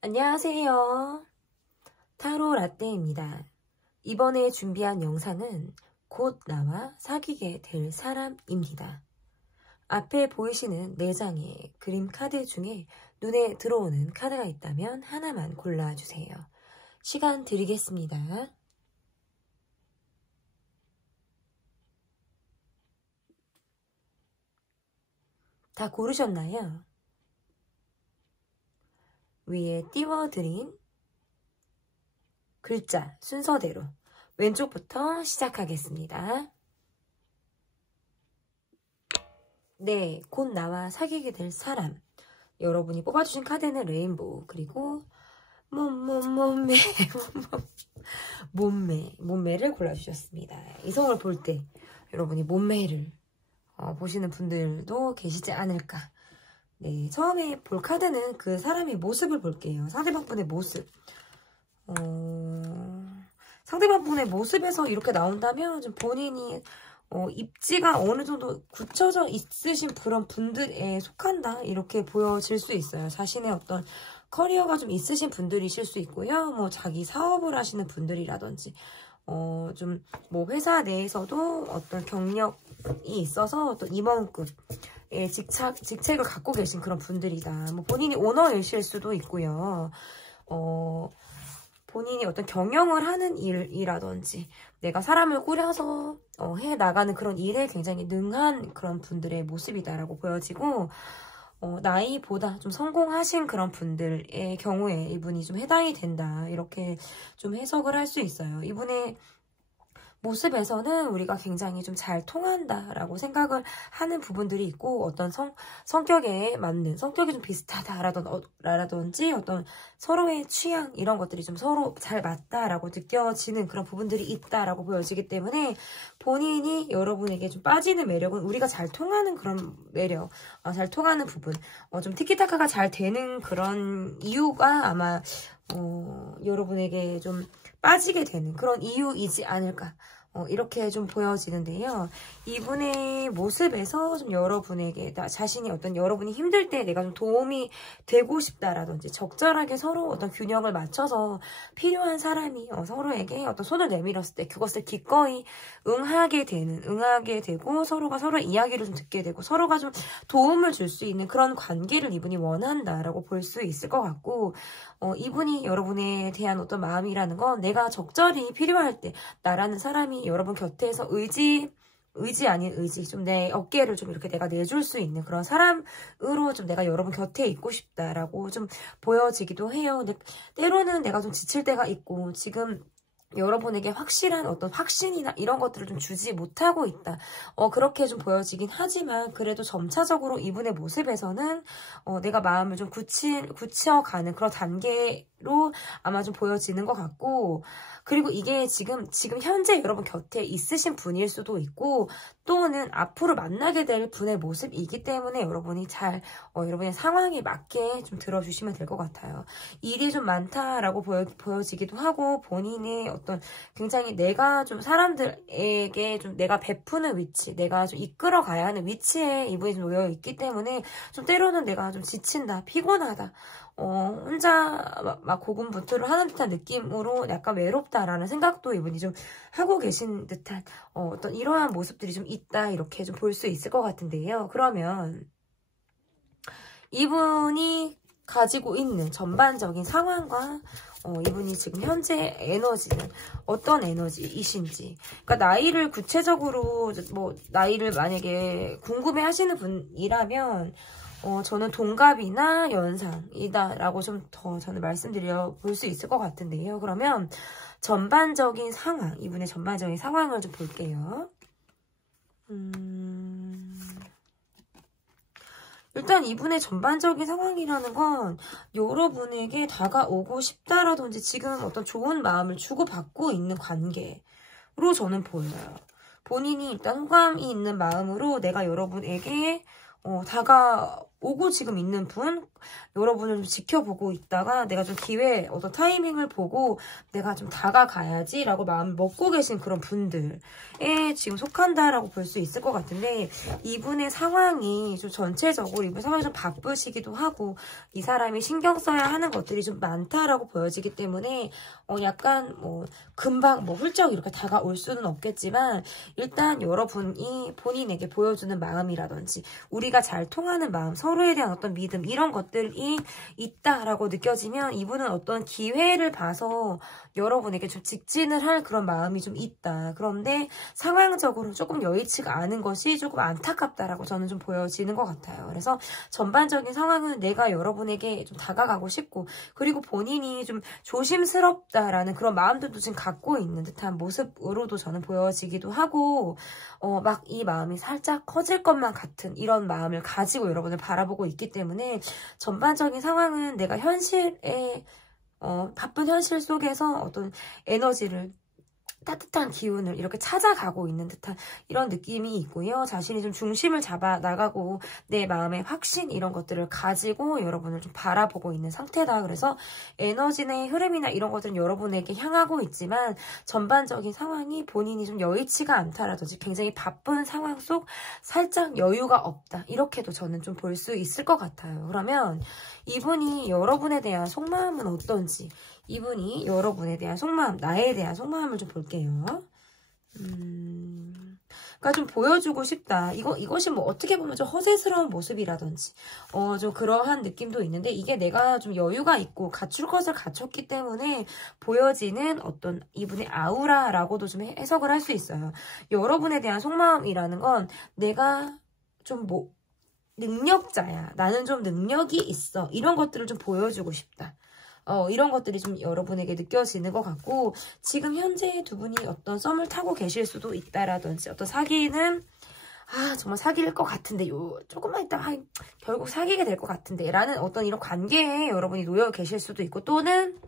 안녕하세요. 타로 라떼입니다. 이번에 준비한 영상은 곧 나와 사귀게 될 사람입니다. 앞에 보이시는 4장의 그림 카드 중에 눈에 들어오는 카드가 있다면 하나만 골라주세요. 시간 드리겠습니다. 다 고르셨나요? 위에 띄워드린 글자 순서대로 왼쪽부터 시작하겠습니다. 네, 곧 나와 사귀게 될 사람. 여러분이 뽑아주신 카드는 레인보우, 그리고 몸매를 골라주셨습니다. 이성을 볼 때 여러분이 몸매를 보시는 분들도 계시지 않을까. 네, 처음에 볼 카드는 그 사람의 모습을 볼게요. 상대방분의 모습. 상대방분의 모습에서 이렇게 나온다면 좀 본인이 입지가 어느 정도 굳혀져 있으신 그런 분들에 속한다, 이렇게 보여질 수 있어요. 자신의 어떤 커리어가 좀 있으신 분들이실 수 있고요. 뭐 자기 사업을 하시는 분들이라든지 좀 뭐 회사 내에서도 어떤 경력이 있어서 어떤 임원급의 직책을 갖고 계신 그런 분들이다. 뭐 본인이 오너이실 수도 있고요. 본인이 어떤 경영을 하는 일이라든지 내가 사람을 꾸려서 해 나가는 그런 일에 굉장히 능한 그런 분들의 모습이다라고 보여지고, 나이보다 좀 성공하신 그런 분들의 경우에 이분이 좀 해당이 된다, 이렇게 좀 해석을 할 수 있어요. 이분의 모습에서는 우리가 굉장히 좀 잘 통한다라고 생각을 하는 부분들이 있고, 어떤 성격에 맞는, 성격이 좀 비슷하다라든지 어떤 서로의 취향, 이런 것들이 좀 서로 잘 맞다라고 느껴지는 그런 부분들이 있다라고 보여지기 때문에 본인이 여러분에게 좀 빠지는 매력은 우리가 잘 통하는 그런 매력, 잘 통하는 부분, 좀 티키타카가 잘 되는 그런 이유가 아마 여러분에게 좀 빠지게 되는 그런 이유이지 않을까, 이렇게 좀 보여지는데요. 이분의 모습에서 좀 여러분에게 자신이 어떤 여러분이 힘들 때 내가 좀 도움이 되고 싶다라든지, 적절하게 서로 어떤 균형을 맞춰서 필요한 사람이 서로에게 어떤 손을 내밀었을 때 그것을 기꺼이 응하게 되고, 서로가 서로의 이야기를 좀 듣게 되고, 서로가 좀 도움을 줄 수 있는 그런 관계를 이분이 원한다라고 볼 수 있을 것 같고, 이분이 여러분에 대한 어떤 마음이라는 건 내가 적절히 필요할 때 나라는 사람이 여러분 곁에서 의지 아닌 의지, 좀 내 어깨를 좀 이렇게 내가 내줄 수 있는 그런 사람으로 좀 내가 여러분 곁에 있고 싶다라고 좀 보여지기도 해요. 근데 때로는 내가 좀 지칠 때가 있고, 지금 여러분에게 확실한 어떤 확신이나 이런 것들을 좀 주지 못하고 있다, 그렇게 좀 보여지긴 하지만, 그래도 점차적으로 이분의 모습에서는 내가 마음을 좀 굳혀가는 그런 단계로 아마 좀 보여지는 것 같고, 그리고 이게 지금 현재 여러분 곁에 있으신 분일 수도 있고, 또는 앞으로 만나게 될 분의 모습이기 때문에 여러분이 잘 여러분의 상황에 맞게 좀 들어주시면 될 것 같아요. 일이 좀 많다라고 보여지기도 하고, 본인의 어떤 굉장히 내가 좀 사람들에게 좀 내가 베푸는 위치, 내가 좀 이끌어 가야 하는 위치에 이분이 좀 놓여 있기 때문에 좀 때로는 내가 좀 지친다, 피곤하다, 혼자 막 고군분투를 하는 듯한 느낌으로 약간 외롭다라는 생각도 이분이 좀 하고 계신 듯한 어떤 이러한 모습들이 좀 있다, 이렇게 좀 볼 수 있을 것 같은데요. 그러면 이분이 가지고 있는 전반적인 상황과 이분이 지금 현재 에너지는 어떤 에너지이신지, 그러니까 나이를 구체적으로 뭐 나이를 만약에 궁금해 하시는 분이라면 저는 동갑이나 연상이다라고 좀 더 저는 말씀드려 볼 수 있을 것 같은데요. 그러면 전반적인 상황, 이분의 전반적인 상황을 좀 볼게요. 일단 이분의 전반적인 상황이라는 건 여러분에게 다가오고 싶다라든지 지금 어떤 좋은 마음을 주고받고 있는 관계로 저는 보여요. 본인이 일단 호감이 있는 마음으로 내가 여러분에게 오고 지금 있는 분, 여러분을 좀 지켜보고 있다가 내가 좀 기회, 어떤 타이밍을 보고 내가 좀 다가가야지라고 마음을 먹고 계신 그런 분들에 지금 속한다라고 볼 수 있을 것 같은데, 이분의 상황이 좀 전체적으로 이분 상황이 좀 바쁘시기도 하고 이 사람이 신경 써야 하는 것들이 좀 많다라고 보여지기 때문에 약간 뭐 금방 뭐 훌쩍 이렇게 다가올 수는 없겠지만, 일단 여러분이 본인에게 보여주는 마음이라든지 우리가 잘 통하는 마음, 서로에 대한 어떤 믿음, 이런 것들이 있다라고 느껴지면 이분은 어떤 기회를 봐서 여러분에게 좀 직진을 할 그런 마음이 좀 있다. 그런데 상황적으로 조금 여의치가 않은 것이 조금 안타깝다라고 저는 좀 보여지는 것 같아요. 그래서 전반적인 상황은 내가 여러분에게 좀 다가가고 싶고, 그리고 본인이 좀 조심스럽다라는 그런 마음들도 지금 갖고 있는 듯한 모습으로도 저는 보여지기도 하고, 막 이 마음이 살짝 커질 것만 같은 이런 마음을 가지고 여러분을 바라보고 있기 때문에, 전반적인 상황은 내가 현실에 바쁜 현실 속에서 어떤 에너지를, 따뜻한 기운을 이렇게 찾아가고 있는 듯한 이런 느낌이 있고요. 자신이 좀 중심을 잡아 나가고 내 마음의 확신, 이런 것들을 가지고 여러분을 좀 바라보고 있는 상태다. 그래서 에너지의 흐름이나 이런 것들은 여러분에게 향하고 있지만 전반적인 상황이 본인이 좀 여의치가 않다라든지 굉장히 바쁜 상황 속 살짝 여유가 없다, 이렇게도 저는 좀 볼 수 있을 것 같아요. 그러면 이분이 여러분에 대한 속마음은 어떤지, 이분이 여러분에 대한 속마음, 나에 대한 속마음을 좀 볼게요. 그러니까 좀 보여주고 싶다. 이것이 뭐 어떻게 보면 좀 허세스러운 모습이라든지, 좀 그러한 느낌도 있는데, 이게 내가 좀 여유가 있고 갖출 것을 갖췄기 때문에 보여지는 어떤 이분의 아우라라고도 좀 해석을 할 수 있어요. 여러분에 대한 속마음이라는 건 내가 좀 뭐, 능력자야, 나는 좀 능력이 있어, 이런 것들을 좀 보여주고 싶다. 이런 것들이 좀 여러분에게 느껴지는 것 같고, 지금 현재 두 분이 어떤 썸을 타고 계실 수도 있다라든지, 어떤 사귀는, 정말 사귈 것 같은데, 조금만 있다가 결국 사귀게 될 것 같은데 라는 어떤 이런 관계에 여러분이 놓여 계실 수도 있고, 또는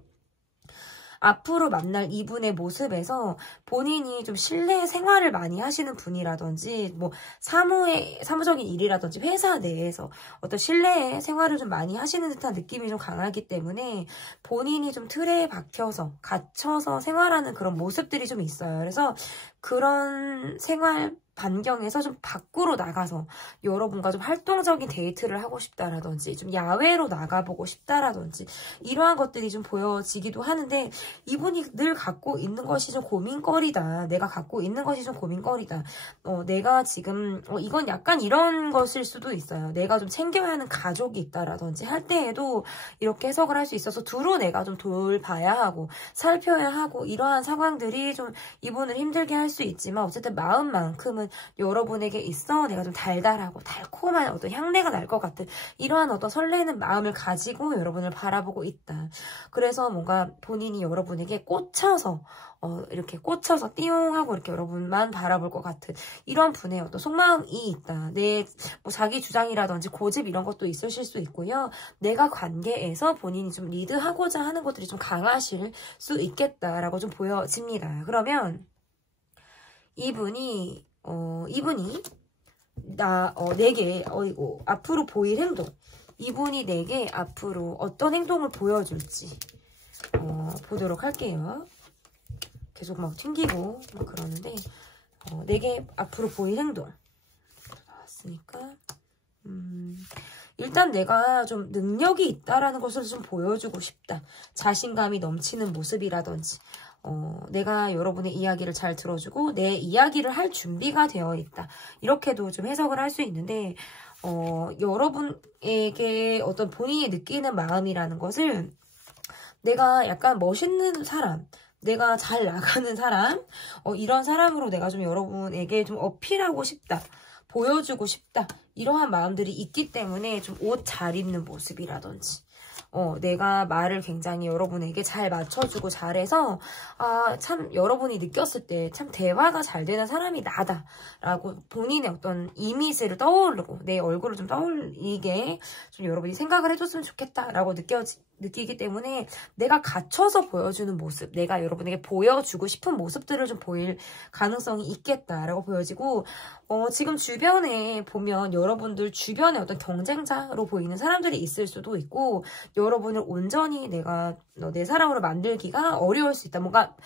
앞으로 만날 이분의 모습에서 본인이 좀 실내 생활을 많이 하시는 분이라든지, 뭐 사무적인 일이라든지 회사 내에서 어떤 실내 생활을 좀 많이 하시는 듯한 느낌이 좀 강하기 때문에 본인이 좀 틀에 박혀서 갇혀서 생활하는 그런 모습들이 좀 있어요. 그래서 그런 생활 반경에서 좀 밖으로 나가서 여러분과 좀 활동적인 데이트를 하고 싶다라든지, 좀 야외로 나가보고 싶다라든지, 이러한 것들이 좀 보여지기도 하는데, 이분이 늘 갖고 있는 것이 좀 고민거리다, 내가 갖고 있는 것이 좀 고민거리다, 내가 지금 이건 약간 이런 것일 수도 있어요. 내가 좀 챙겨야 하는 가족이 있다라든지 할 때에도 이렇게 해석을 할 수 있어서 두루 내가 좀 돌봐야 하고 살펴야 하고, 이러한 상황들이 좀 이분을 힘들게 할 수 있지만, 어쨌든 마음만큼은 여러분에게 있어 내가 좀 달달하고 달콤한 어떤 향내가 날 것 같은 이러한 어떤 설레는 마음을 가지고 여러분을 바라보고 있다. 그래서 뭔가 본인이 여러분에게 꽂혀서 이렇게 꽂혀서 띠용하고 이렇게 여러분만 바라볼 것 같은 이런 분의 어떤 속마음이 있다. 뭐 자기 주장이라든지 고집, 이런 것도 있으실 수 있고요. 내가 관계에서 본인이 좀 리드하고자 하는 것들이 좀 강하실 수 있겠다라고 좀 보여집니다. 그러면 이분이 내게 앞으로 보일 행동, 이분이 내게 앞으로 어떤 행동을 보여줄지 보도록 할게요. 계속 막 튕기고 막 그러는데, 내게 앞으로 보일 행동 나왔으니까, 일단 내가 좀 능력이 있다라는 것을 좀 보여주고 싶다. 자신감이 넘치는 모습이라든지, 내가 여러분의 이야기를 잘 들어주고 내 이야기를 할 준비가 되어 있다, 이렇게도 좀 해석을 할 수 있는데, 여러분에게 어떤 본인이 느끼는 마음이라는 것을, 내가 약간 멋있는 사람, 내가 잘 나가는 사람, 이런 사람으로 내가 좀 여러분에게 좀 어필하고 싶다, 보여주고 싶다, 이러한 마음들이 있기 때문에 좀 옷 잘 입는 모습이라든지, 내가 말을 굉장히 여러분에게 잘 맞춰주고 잘해서 참 여러분이 느꼈을 때 참 대화가 잘 되는 사람이 나다 라고 본인의 어떤 이미지를 떠오르고 내 얼굴을 좀 떠올리게 좀 여러분이 생각을 해줬으면 좋겠다 라고 느끼기 때문에 내가 갖춰서 보여주는 모습, 내가 여러분에게 보여주고 싶은 모습들을 좀 보일 가능성이 있겠다라고 보여지고, 지금 주변에 보면 여러분들 주변에 어떤 경쟁자로 보이는 사람들이 있을 수도 있고, 여러분을 온전히 내가 내 사람으로 만들기가 어려울 수 있다. 뭔가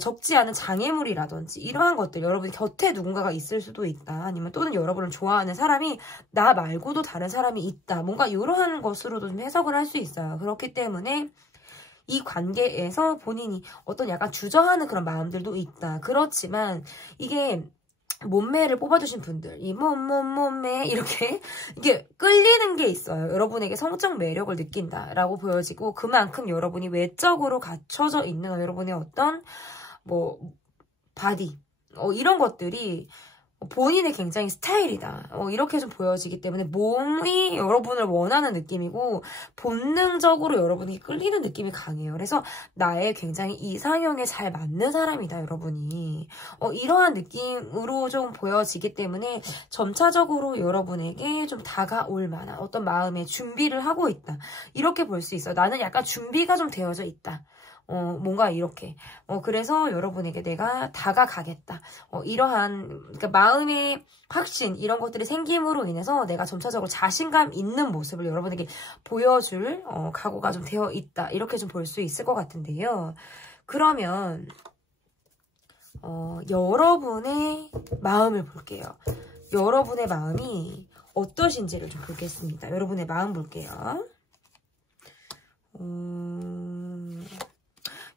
적지 않은 장애물이라든지 이러한 것들, 여러분 곁에 누군가가 있을 수도 있다. 아니면 또는 여러분을 좋아하는 사람이 나 말고도 다른 사람이 있다. 뭔가 이러한 것으로도 좀 해석을 할 수 있어요. 그렇기 때문에 이 관계에서 본인이 어떤 약간 주저하는 그런 마음들도 있다. 그렇지만 이게 몸매를 뽑아주신 분들, 이 몸매 이게 끌리는 게 있어요. 여러분에게 성적 매력을 느낀다라고 보여지고, 그만큼 여러분이 외적으로 갖춰져 있는 여러분의 어떤 바디 이런 것들이 본인의 굉장히 스타일이다. 이렇게 좀 보여지기 때문에 몸이 여러분을 원하는 느낌이고 본능적으로 여러분이 끌리는 느낌이 강해요. 그래서 나의 굉장히 이상형에 잘 맞는 사람이다, 여러분이. 이러한 느낌으로 좀 보여지기 때문에 점차적으로 여러분에게 좀 다가올 만한 어떤 마음의 준비를 하고 있다. 이렇게 볼 수 있어요. 나는 약간 준비가 좀 되어져 있다. 뭔가 이렇게. 그래서 여러분에게 내가 다가가겠다. 이러한, 그러니까 마음의 확신, 이런 것들이 생김으로 인해서 내가 점차적으로 자신감 있는 모습을 여러분에게 보여줄, 각오가 좀 되어 있다. 이렇게 좀 볼 수 있을 것 같은데요. 그러면, 여러분의 마음을 볼게요. 여러분의 마음이 어떠신지를 좀 보겠습니다. 여러분의 마음 볼게요.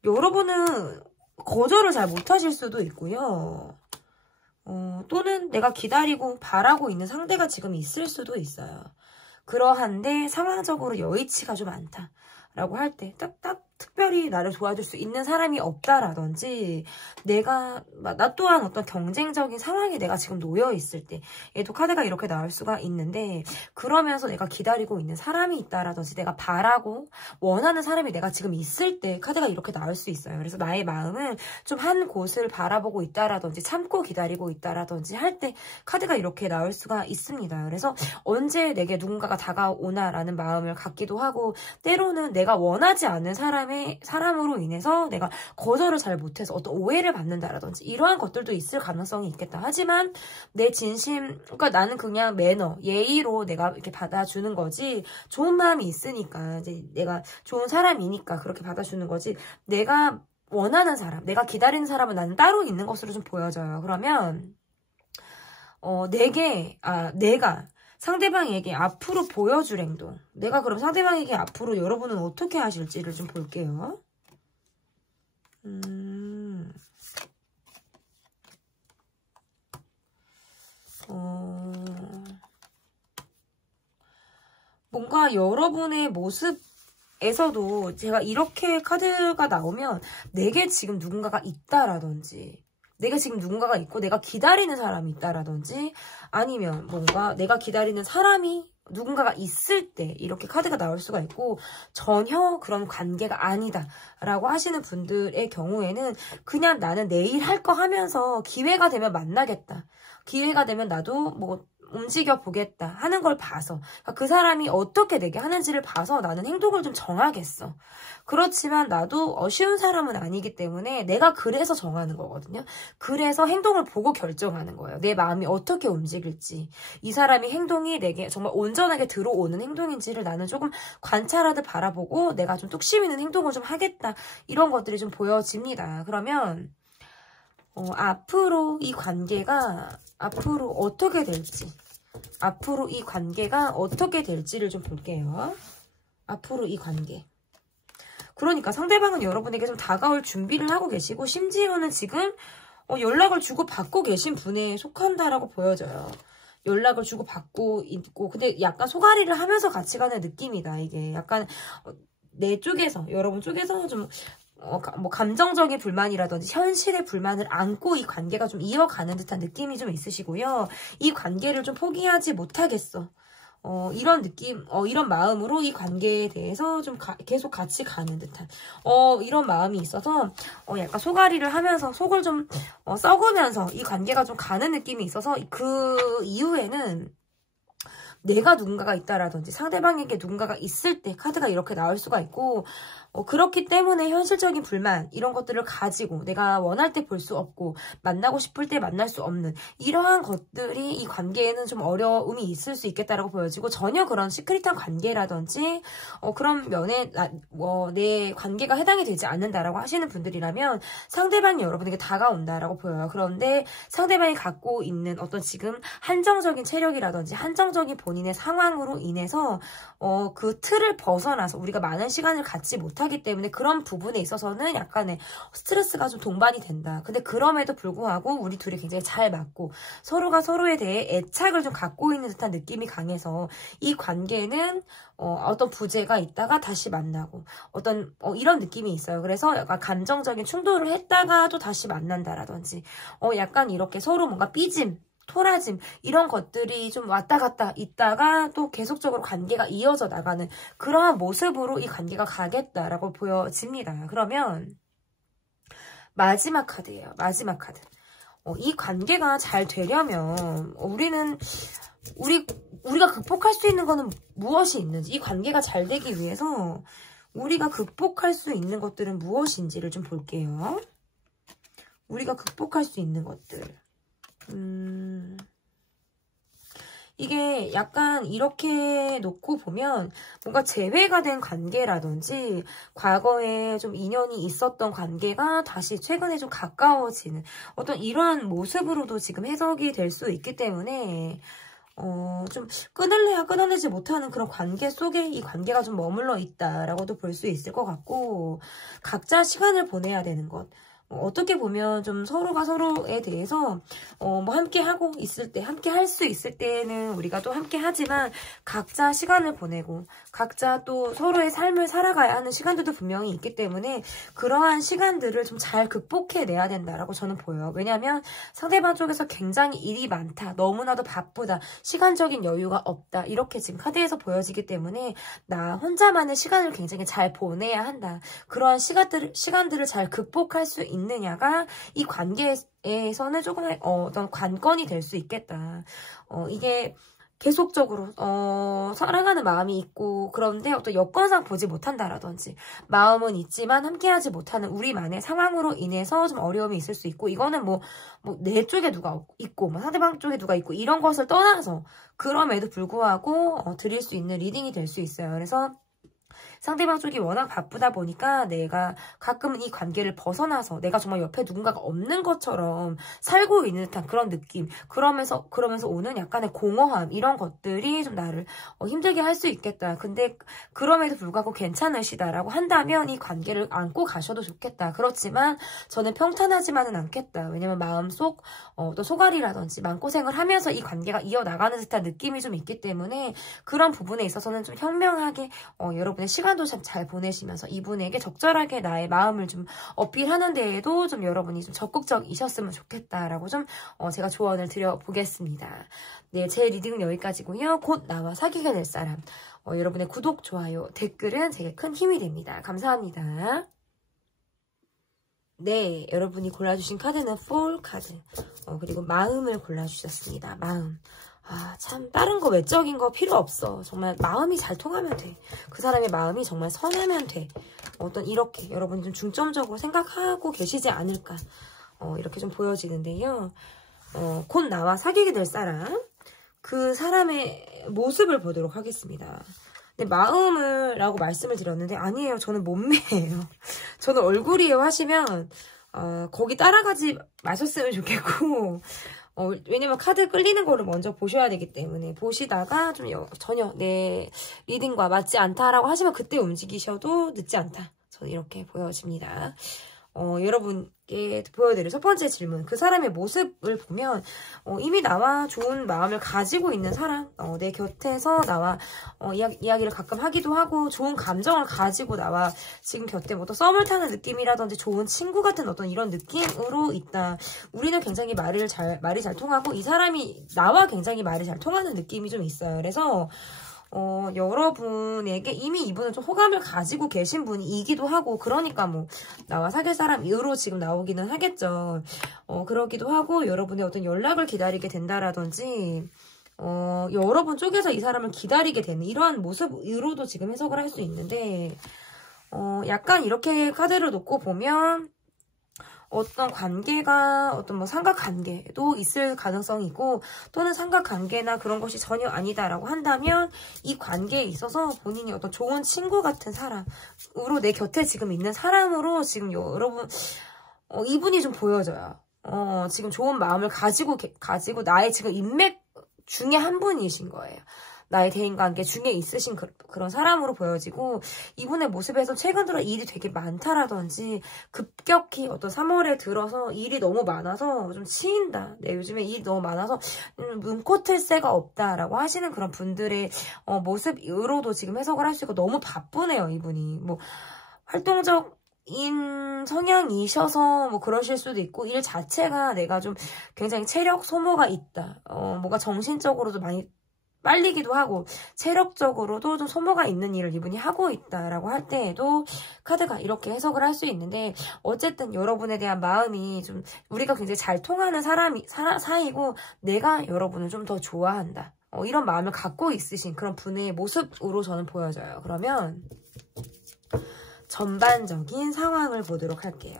여러분은 거절을 잘 못하실 수도 있고요. 또는 내가 기다리고 바라고 있는 상대가 지금 있을 수도 있어요. 그러한데 상황적으로 여의치가 좀 않다라고 할 때 딱 특별히 나를 도와줄 수 있는 사람이 없다라든지 나 또한 어떤 경쟁적인 상황에 내가 지금 놓여 있을 때 얘도 카드가 이렇게 나올 수가 있는데, 그러면서 내가 기다리고 있는 사람이 있다라든지 내가 바라고 원하는 사람이 내가 지금 있을 때 카드가 이렇게 나올 수 있어요. 그래서 나의 마음은 좀 한 곳을 바라보고 있다라든지 참고 기다리고 있다라든지 할 때 카드가 이렇게 나올 수가 있습니다. 그래서 언제 내게 누군가가 다가오나라는 마음을 갖기도 하고, 때로는 내가 원하지 않는 사람으로 인해서 내가 거절을 잘 못해서 어떤 오해를 받는다라든지 이러한 것들도 있을 가능성이 있겠다. 하지만 내 진심, 그러니까 나는 그냥 매너, 예의로 내가 이렇게 받아주는 거지, 좋은 마음이 있으니까, 이제 내가 좋은 사람이니까 그렇게 받아주는 거지, 내가 원하는 사람, 내가 기다리는 사람은 나는 따로 있는 것으로 좀 보여져요. 그러면 내가 상대방에게 앞으로 보여줄 행동, 내가 그럼 상대방에게 앞으로 여러분은 어떻게 하실지를 좀 볼게요. 뭔가 여러분의 모습에서도 제가 이렇게 카드가 나오면 내게 지금 누군가가 있다라든지, 내가 지금 누군가가 있고 내가 기다리는 사람이 있다라든지, 아니면 뭔가 내가 기다리는 사람이 누군가가 있을 때 이렇게 카드가 나올 수가 있고, 전혀 그런 관계가 아니다 라고 하시는 분들의 경우에는 그냥 나는 내일 할 거 하면서 기회가 되면 만나겠다, 기회가 되면 나도 움직여 보겠다 하는 걸 봐서, 그 사람이 어떻게 내게 하는지를 봐서 나는 행동을 좀 정하겠어. 그렇지만 나도 쉬운 사람은 아니기 때문에 내가 그래서 정하는 거거든요. 그래서 행동을 보고 결정하는 거예요. 내 마음이 어떻게 움직일지, 이 사람이 행동이 내게 정말 온전하게 들어오는 행동인지를 나는 조금 관찰하듯 바라보고 내가 좀 뚝심 있는 행동을 좀 하겠다, 이런 것들이 좀 보여집니다. 그러면 앞으로 이 관계가 앞으로 어떻게 될지, 앞으로 이 관계가 어떻게 될지를 좀 볼게요. 앞으로 이 관계. 그러니까 상대방은 여러분에게 좀 다가올 준비를 하고 계시고, 심지어는 지금 연락을 주고받고 계신 분에 속한다라고 보여져요. 연락을 주고받고 있고, 근데 약간 소가리를 하면서 같이 가는 느낌이다. 이게 약간 내 쪽에서, 여러분 쪽에서 좀 감정적인 불만이라든지 현실의 불만을 안고 이 관계가 좀 이어가는 듯한 느낌이 좀 있으시고요. 이 관계를 좀 포기하지 못하겠어. 이런 느낌, 이런 마음으로 이 관계에 대해서 좀 계속 같이 가는 듯한, 이런 마음이 있어서, 약간 소가리를 하면서 속을 좀, 썩으면서 이 관계가 좀 가는 느낌이 있어서 그 이후에는 내가 누군가가 있다라든지 상대방에게 누군가가 있을 때 카드가 이렇게 나올 수가 있고, 그렇기 때문에 현실적인 불만 이런 것들을 가지고 내가 원할 때 볼 수 없고 만나고 싶을 때 만날 수 없는 이러한 것들이 이 관계에는 좀 어려움이 있을 수 있겠다라고 보여지고, 전혀 그런 시크릿한 관계라든지 그런 면에 내 관계가 해당이 되지 않는다라고 하시는 분들이라면 상대방이 여러분에게 다가온다라고 보여요. 그런데 상대방이 갖고 있는 어떤 지금 한정적인 체력이라든지 한정적인 본인의 상황으로 인해서 그 틀을 벗어나서 우리가 많은 시간을 갖지 못하기 때문에 그런 부분에 있어서는 약간의 스트레스가 좀 동반이 된다. 근데 그럼에도 불구하고 우리 둘이 굉장히 잘 맞고 서로가 서로에 대해 애착을 좀 갖고 있는 듯한 느낌이 강해서 이 관계는 어떤 부재가 있다가 다시 만나고 이런 느낌이 있어요. 그래서 약간 감정적인 충돌을 했다가 또 다시 만난다라든지 약간 이렇게 서로 뭔가 삐짐, 토라짐 이런 것들이 좀 왔다 갔다 있다가 또 계속적으로 관계가 이어져 나가는 그러한 모습으로 이 관계가 가겠다라고 보여집니다. 그러면 마지막 카드예요. 마지막 카드. 이 관계가 잘 되려면 우리가 극복할 수 있는 거는 무엇이 있는지, 이 관계가 잘 되기 위해서 우리가 극복할 수 있는 것들은 무엇인지를 좀 볼게요. 우리가 극복할 수 있는 것들. 이게 약간 이렇게 놓고 보면 뭔가 재회가 된 관계라든지 과거에 좀 인연이 있었던 관계가 다시 최근에 좀 가까워지는 어떤 이러한 모습으로도 지금 해석이 될 수 있기 때문에 좀 끊을래야 끊어내지 못하는 그런 관계 속에 이 관계가 좀 머물러 있다라고도 볼 수 있을 것 같고, 각자 시간을 보내야 되는 것. 어떻게 보면 좀 서로가 서로에 대해서 뭐 함께 하고 있을 때, 함께 할 수 있을 때는 우리가 또 함께 하지만 각자 시간을 보내고 각자 또 서로의 삶을 살아가야 하는 시간들도 분명히 있기 때문에 그러한 시간들을 좀 잘 극복해내야 된다라고 저는 보여요. 왜냐하면 상대방 쪽에서 굉장히 일이 많다, 너무나도 바쁘다, 시간적인 여유가 없다 이렇게 지금 카드에서 보여지기 때문에 나 혼자만의 시간을 굉장히 잘 보내야 한다. 그러한 시간들을 잘 극복할 수 있느냐가 이 관계에서는 조금의 어떤 관건이 될 수 있겠다. 이게 계속적으로 사랑하는 마음이 있고 그런데 어떤 여건상 보지 못한다라든지 마음은 있지만 함께하지 못하는 우리만의 상황으로 인해서 좀 어려움이 있을 수 있고, 이거는 뭐 내 쪽에 누가 있고 뭐 상대방 쪽에 누가 있고 이런 것을 떠나서 그럼에도 불구하고 드릴 수 있는 리딩이 될 수 있어요. 그래서 상대방 쪽이 워낙 바쁘다 보니까 내가 가끔은 이 관계를 벗어나서 내가 정말 옆에 누군가가 없는 것처럼 살고 있는 듯한 그런 느낌, 그러면서 오는 약간의 공허함, 이런 것들이 좀 나를 힘들게 할 수 있겠다. 근데 그럼에도 불구하고 괜찮으시다라고 한다면 이 관계를 안고 가셔도 좋겠다. 그렇지만 저는 평탄하지만은 않겠다. 왜냐면 마음속 또 소갈이라든지 마음고생을 하면서 이 관계가 이어나가는 듯한 느낌이 좀 있기 때문에 그런 부분에 있어서는 좀 현명하게 여러분의 시간도 참 잘 보내시면서 이분에게 적절하게 나의 마음을 좀 어필하는 데에도 좀 여러분이 좀 적극적이셨으면 좋겠다라고 좀 제가 조언을 드려보겠습니다. 네, 제 리딩은 여기까지고요. 곧 나와 사귀게 될 사람. 여러분의 구독, 좋아요, 댓글은 제게 큰 힘이 됩니다. 감사합니다. 네, 여러분이 골라주신 카드는 폴 카드. 그리고 마음을 골라주셨습니다. 마음. 참 다른 거 외적인 거 필요 없어. 정말 마음이 잘 통하면 돼. 그 사람의 마음이 정말 선하면 돼. 이렇게 여러분이 좀 중점적으로 생각하고 계시지 않을까. 이렇게 좀 보여지는데요. 곧 나와 사귀게 될 사람. 그 사람의 모습을 보도록 하겠습니다. 근데 마음을 라고 말씀을 드렸는데 아니에요. 저는 몸매예요. 저는 얼굴이에요 하시면 거기 따라가지 마셨으면 좋겠고, 왜냐면 카드 끌리는 거를 먼저 보셔야 되기 때문에 보시다가 좀 전혀 내 리딩과 맞지 않다라고 하시면 그때 움직이셔도 늦지 않다. 저는 이렇게 보여집니다. 여러분께 보여드릴 첫 번째 질문. 그 사람의 모습을 보면 이미 나와 좋은 마음을 가지고 있는 사람, 내 곁에서 나와 이야기를 가끔 하기도 하고 좋은 감정을 가지고 나와 지금 곁에 뭐 또 썸을 타는 느낌이라든지 좋은 친구 같은 어떤 이런 느낌으로 있다. 우리는 굉장히 말이 잘 통하고 이 사람이 나와 굉장히 말이 잘 통하는 느낌이 좀 있어요. 그래서 여러분에게 이미 이분은 좀 호감을 가지고 계신 분이기도 하고, 그러니까 뭐, 나와 사귈 사람으로 지금 나오기는 하겠죠. 그러기도 하고, 여러분의 어떤 연락을 기다리게 된다라든지, 여러분 쪽에서 이 사람을 기다리게 되는 이러한 모습으로도 지금 해석을 할 수 있는데, 약간 이렇게 카드를 놓고 보면, 어떤 관계가 어떤 뭐 삼각관계도 있을 가능성이 있고, 또는 삼각관계나 그런 것이 전혀 아니다라고 한다면 이 관계에 있어서 본인이 어떤 좋은 친구 같은 사람으로 내 곁에 지금 있는 사람으로 지금 여러분 이분이 좀 보여져요. 지금 좋은 마음을 가지고 나의 지금 인맥 중에 한 분이신 거예요. 나의 대인관계 중에 있으신 그런 사람으로 보여지고, 이분의 모습에서 최근 들어 일이 되게 많다라든지 급격히 어떤 3월에 들어서 일이 너무 많아서 좀 치인다. 요즘에 일이 너무 많아서 눈코 틀 새가 없다라고 하시는 그런 분들의 모습으로도 지금 해석을 할 수 있고, 너무 바쁘네요, 이분이. 뭐 활동적인 성향이셔서 뭐 그러실 수도 있고, 일 자체가 내가 좀 굉장히 체력 소모가 있다. 뭔가 정신적으로도 많이 빨리기도 하고 체력적으로도 좀 소모가 있는 일을 이분이 하고 있다라고 할 때에도 카드가 이렇게 해석을 할 수 있는데, 어쨌든 여러분에 대한 마음이 좀 우리가 굉장히 잘 통하는 사이고 내가 여러분을 좀 더 좋아한다. 이런 마음을 갖고 있으신 그런 분의 모습으로 저는 보여져요. 그러면 전반적인 상황을 보도록 할게요.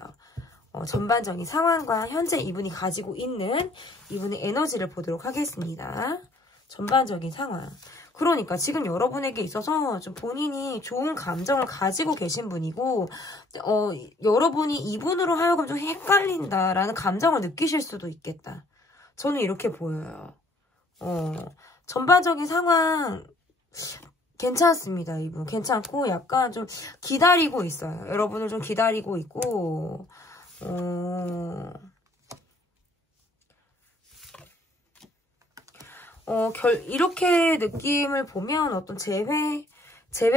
전반적인 상황과 현재 이분이 가지고 있는 이분의 에너지를 보도록 하겠습니다. 전반적인 상황. 그러니까 지금 여러분에게 있어서 좀 본인이 좋은 감정을 가지고 계신 분이고, 여러분이 이분으로 하여금 좀 헷갈린다라는 감정을 느끼실 수도 있겠다. 저는 이렇게 보여요. 전반적인 상황 괜찮습니다. 이분 괜찮고 약간 좀 기다리고 있어요. 여러분을 좀 기다리고 있고, 이렇게 느낌을 보면 어떤 제외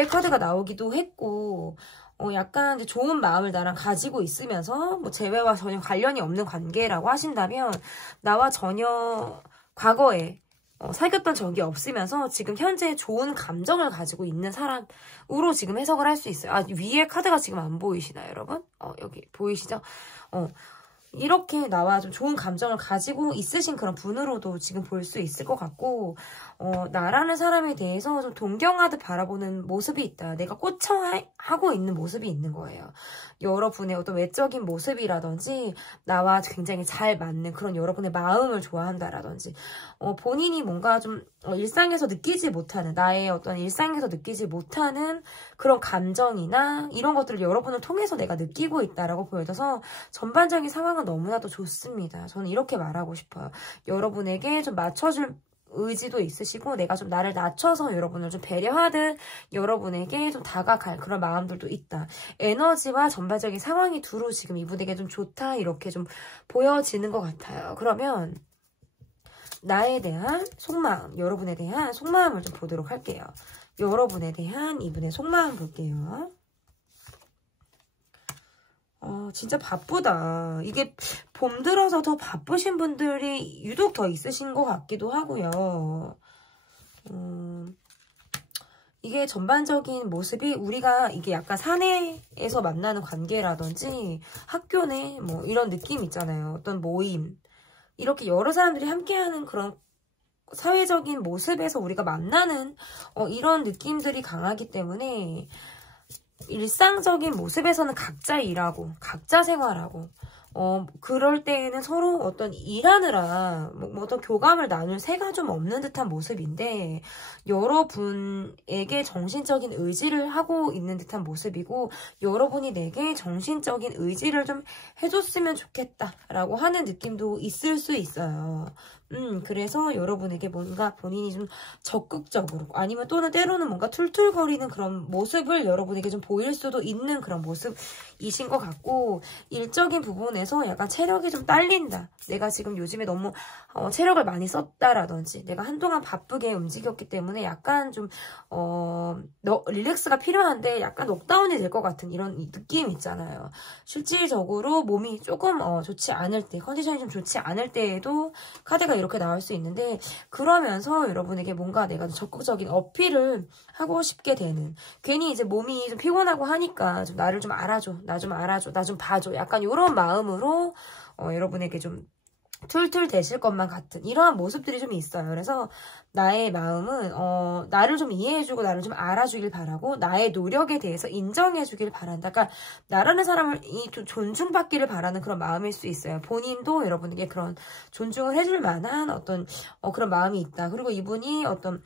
카드가 나오기도 했고, 약간 이제 좋은 마음을 나랑 가지고 있으면서, 뭐 제외와 전혀 관련이 없는 관계라고 하신다면, 나와 전혀 과거에 사귀었던 적이 없으면서 지금 현재 좋은 감정을 가지고 있는 사람으로 지금 해석을 할 수 있어요. 위에 카드가 지금 안 보이시나요, 여러분? 여기 보이시죠? 이렇게 나와 좀 좋은 감정을 가지고 있으신 그런 분으로도 지금 볼 수 있을 것 같고, 나라는 사람에 대해서 좀 동경하듯 바라보는 모습이 있다. 내가 꽂혀하고 있는 모습이 있는 거예요. 여러분의 어떤 외적인 모습이라든지 나와 굉장히 잘 맞는 그런 여러분의 마음을 좋아한다라든지, 본인이 뭔가 좀 일상에서 느끼지 못하는, 나의 어떤 일상에서 느끼지 못하는 그런 감정이나 이런 것들을 여러분을 통해서 내가 느끼고 있다라고 보여져서 전반적인 상황은 너무나도 좋습니다. 저는 이렇게 말하고 싶어요. 여러분에게 좀 맞춰줄 의지도 있으시고, 내가 좀 나를 낮춰서 여러분을 좀 배려하듯 여러분에게 좀 다가갈 그런 마음들도 있다. 에너지와 전반적인 상황이 두루 지금 이분에게 좀 좋다, 이렇게 좀 보여지는 것 같아요. 그러면 나에 대한 속마음, 여러분에 대한 속마음을 좀 보도록 할게요. 여러분에 대한 이분의 속마음 볼게요. 진짜 바쁘다. 이게 봄 들어서 더 바쁘신 분들이 유독 더 있으신 것 같기도 하고요. 이게 전반적인 모습이 우리가 이게 약간 사내에서 만나는 관계라든지 학교 내 뭐 이런 느낌 있잖아요. 어떤 모임. 이렇게 여러 사람들이 함께하는 그런 사회적인 모습에서 우리가 만나는 이런 느낌들이 강하기 때문에 일상적인 모습에서는 각자 일하고 각자 생활하고 그럴 때에는 서로 어떤 일하느라 뭐 어떤 교감을 나눌 새가 좀 없는 듯한 모습인데, 여러분에게 정신적인 의지를 하고 있는 듯한 모습이고, 여러분이 내게 정신적인 의지를 좀 해줬으면 좋겠다라고 하는 느낌도 있을 수 있어요. 그래서 여러분에게 뭔가 본인이 좀 적극적으로 아니면 또는 때로는 뭔가 툴툴거리는 그런 모습을 여러분에게 좀 보일 수도 있는 그런 모습이신 것 같고, 일적인 부분에서 약간 체력이 좀 딸린다. 내가 지금 요즘에 너무 체력을 많이 썼다라든지 내가 한동안 바쁘게 움직였기 때문에 약간 좀 릴렉스가 필요한데 약간 넉다운이 될 것 같은 이런 느낌 있잖아요. 실질적으로 몸이 조금 좋지 않을 때, 컨디션이 좀 좋지 않을 때에도 카드가 이렇게 나올 수 있는데, 그러면서 여러분에게 뭔가 내가 좀 적극적인 어필을 하고 싶게 되는, 괜히 이제 몸이 좀 피곤하고 하니까 좀 나를 좀 알아줘, 나 좀 알아줘, 나 좀 봐줘, 약간 이런 마음으로 여러분에게 좀 툴툴 대실 것만 같은 이러한 모습들이 좀 있어요. 그래서 나의 마음은 나를 좀 이해해주고 나를 좀 알아주길 바라고, 나의 노력에 대해서 인정해주길 바란다. 그러니까 나라는 사람을 존중받기를 바라는 그런 마음일 수 있어요. 본인도 여러분에게 그런 존중을 해줄 만한 어떤 그런 마음이 있다. 그리고 이분이 어떤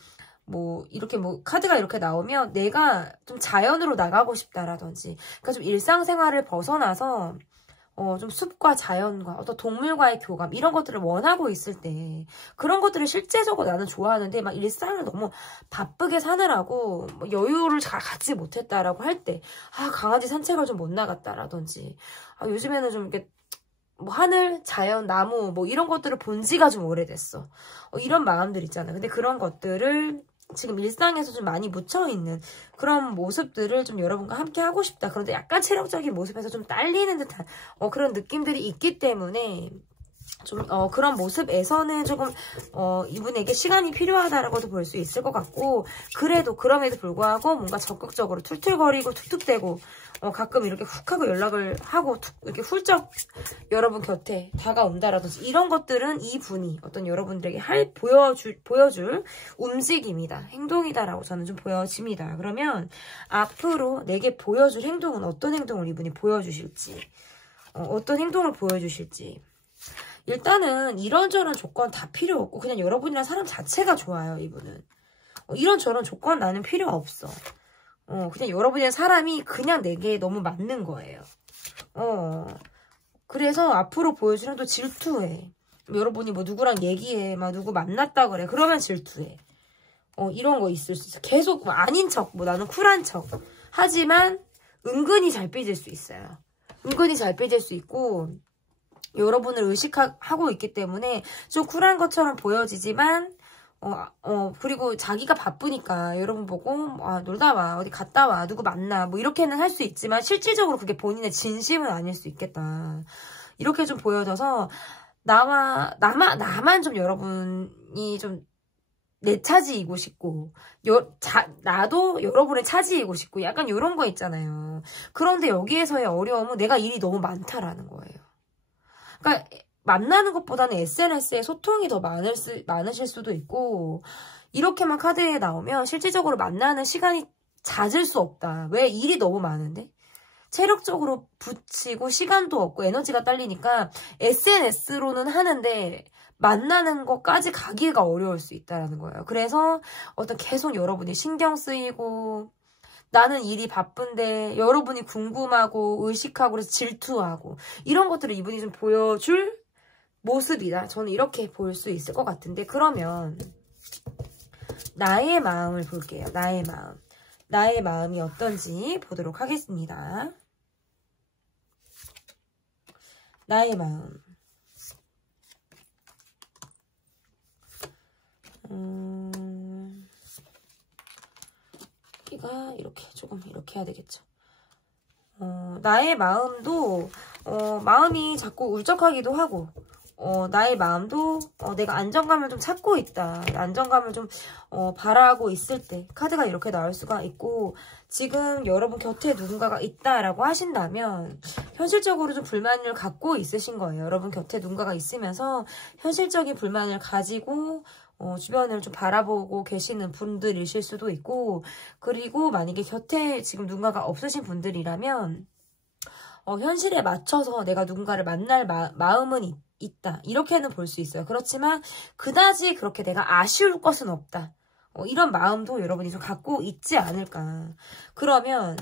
이렇게 카드가 이렇게 나오면 내가 좀 자연으로 나가고 싶다라든지, 그러니까 좀 일상생활을 벗어나서 좀 숲과 자연과 어떤 동물과의 교감 이런 것들을 원하고 있을 때, 그런 것들을 실제적으로 나는 좋아하는데 막 일상을 너무 바쁘게 사느라고 여유를 잘 갖지 못했다라고 할 때, 강아지 산책을 좀 못 나갔다라든지, 요즘에는 좀 이렇게 하늘, 자연, 나무 이런 것들을 본 지가 좀 오래됐어. 이런 마음들 있잖아요. 근데 그런 것들을 지금 일상에서 좀 많이 묻혀있는 그런 모습들을 좀 여러분과 함께 하고 싶다. 그런데 약간 체력적인 모습에서 좀 딸리는 듯한 그런 느낌들이 있기 때문에 좀 그런 모습에서는 조금 이분에게 시간이 필요하다라고도 볼 수 있을 것 같고, 그럼에도 불구하고 뭔가 적극적으로 툴툴거리고 툭툭대고 가끔 이렇게 훅 하고 연락을 하고 이렇게 훌쩍 여러분 곁에 다가온다라든지, 이런 것들은 이분이 어떤 여러분들에게 보여줄 움직임이다, 행동이다라고 저는 좀 보여집니다. 그러면 앞으로 내게 보여줄 행동은 어떤 행동을 이분이 보여주실지, 어떤 행동을 보여주실지. 일단은 이런저런 조건 다 필요 없고 그냥 여러분이랑 사람 자체가 좋아요. 이분은 이런저런 조건 나는 필요 없어. 그냥 여러분이랑 사람이 그냥 내게 너무 맞는 거예요. 그래서 앞으로 보여주는 또 질투해. 여러분이 누구랑 얘기해, 누구 만났다 그래, 그러면 질투해. 이런 거 있을 수 있어. 계속 아닌 척, 나는 쿨한 척 하지만 은근히 잘 삐질 수 있어요. 은근히 잘 삐질 수 있고, 여러분을 의식하고 있기 때문에 좀 쿨한 것처럼 보여지지만, 그리고 자기가 바쁘니까 여러분 보고, 놀다 와, 어디 갔다 와, 누구 만나, 이렇게는 할 수 있지만, 실질적으로 그게 본인의 진심은 아닐 수 있겠다. 이렇게 좀 보여져서, 나만 좀 여러분이 좀 내 차지이고 싶고, 나도 여러분의 차지이고 싶고, 약간 이런 거 있잖아요. 그런데 여기에서의 어려움은 내가 일이 너무 많다라는 거예요. 그러니까 만나는 것보다는 SNS에 소통이 더 많으실 수도 있고, 이렇게만 카드에 나오면 실질적으로 만나는 시간이 잦을 수 없다. 왜? 일이 너무 많은데? 체력적으로 붙이고 시간도 없고 에너지가 딸리니까 SNS로는 하는데 만나는 것까지 가기가 어려울 수 있다는 거예요. 그래서 계속 여러분이 신경 쓰이고, 나는 일이 바쁜데 여러분이 궁금하고 의식하고 그래서 질투하고, 이런 것들을 이분이 좀 보여줄 모습이다. 저는 이렇게 볼 수 있을 것 같은데, 그러면 나의 마음을 볼게요. 나의 마음. 나의 마음이 어떤지 보도록 하겠습니다. 나의 마음. 이렇게 조금 이렇게 해야 되겠죠. 나의 마음도 마음이 자꾸 울적하기도 하고, 나의 마음도 내가 안정감을 좀 찾고 있다. 안정감을 좀 바라고 있을 때 카드가 이렇게 나올 수가 있고, 지금 여러분 곁에 누군가가 있다라고 하신다면 현실적으로 좀 불만을 갖고 있으신 거예요. 여러분 곁에 누군가가 있으면서 현실적인 불만을 가지고 주변을 좀 바라보고 계시는 분들이실 수도 있고, 그리고 만약에 곁에 지금 누군가가 없으신 분들이라면 현실에 맞춰서 내가 누군가를 만날 마음은 있다. 이렇게는 볼 수 있어요. 그렇지만 그다지 그렇게 내가 아쉬울 것은 없다. 이런 마음도 여러분이 좀 갖고 있지 않을까. 그러면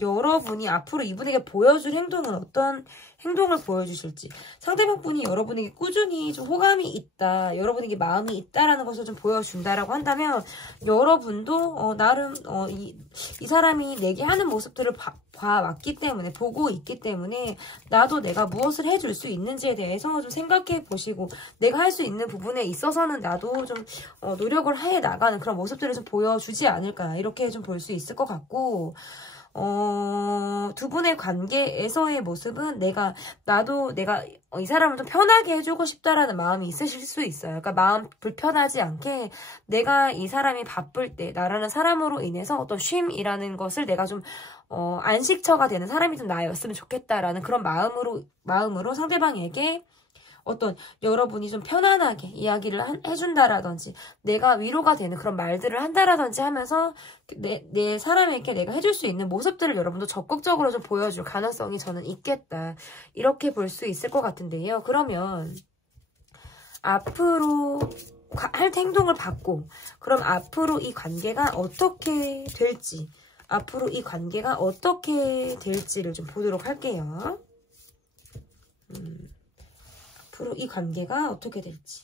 여러분이 앞으로 이분에게 보여줄 행동은 어떤 행동을 보여주실지, 상대방 분이 여러분에게 꾸준히 좀 호감이 있다, 여러분에게 마음이 있다라는 것을 좀 보여준다라고 한다면 여러분도 나름 이 사람이 내게 하는 모습들을 봐왔기 때문에, 보고 있기 때문에 나도 내가 무엇을 해줄 수 있는지에 대해서 좀 생각해 보시고, 내가 할 수 있는 부분에 있어서는 나도 좀 노력을 해 나가는 그런 모습들을 좀 보여주지 않을까, 이렇게 좀 볼 수 있을 것 같고, 두 분의 관계에서의 모습은 나도 이 사람을 좀 편하게 해주고 싶다라는 마음이 있으실 수 있어요. 그러니까 마음 불편하지 않게 내가 이 사람이 바쁠 때 나라는 사람으로 인해서 어떤 쉼이라는 것을 내가 좀 안식처가 되는 사람이 좀 나였으면 좋겠다라는 그런 마음으로 상대방에게 어떤 여러분이 좀 편안하게 이야기를 해준다라든지 내가 위로가 되는 그런 말들을 한다라든지 하면서 내 사람에게 내가 해줄 수 있는 모습들을 여러분도 적극적으로 좀 보여줄 가능성이 저는 있겠다. 이렇게 볼 수 있을 것 같은데요. 그러면 앞으로 할 행동을 받고, 그럼 앞으로 이 관계가 어떻게 될지, 를 좀 보도록 할게요. 앞으로 이 관계가 어떻게 될지.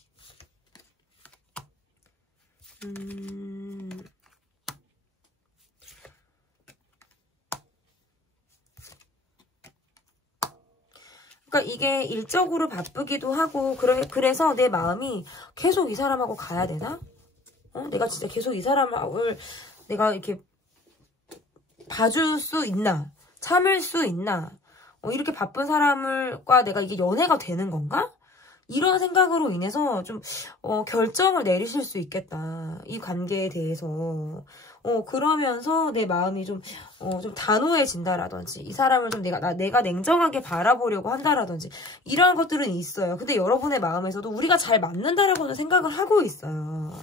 그러니까 이게 일적으로 바쁘기도 하고, 그래서 내 마음이 계속 이 사람하고 가야 되나? 내가 진짜 계속 이 사람을 내가 이렇게 봐줄 수 있나? 참을 수 있나? 이렇게 바쁜 사람과 내가 이게 연애가 되는 건가? 이런 생각으로 인해서 좀 결정을 내리실 수 있겠다. 이 관계에 대해서. 그러면서 내 마음이 좀 단호해진다라든지, 이 사람을 좀 내가 냉정하게 바라보려고 한다라든지, 이러한 것들은 있어요. 근데 여러분의 마음에서도 우리가 잘 맞는다라고는 생각을 하고 있어요.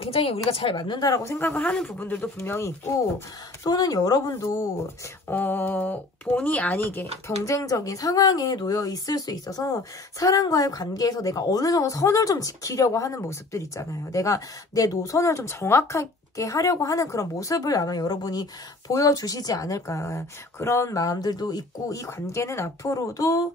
굉장히 우리가 잘 맞는다라고 생각을 하는 부분들도 분명히 있고, 또는 여러분도 본의 아니게 경쟁적인 상황에 놓여 있을 수 있어서 사람과의 관계에서 내가 어느 정도 선을 좀 지키려고 하는 모습들 있잖아요. 내가 내 노선을 좀 정확하게 하려고 하는 그런 모습을 아마 여러분이 보여주시지 않을까, 그런 마음들도 있고, 이 관계는 앞으로도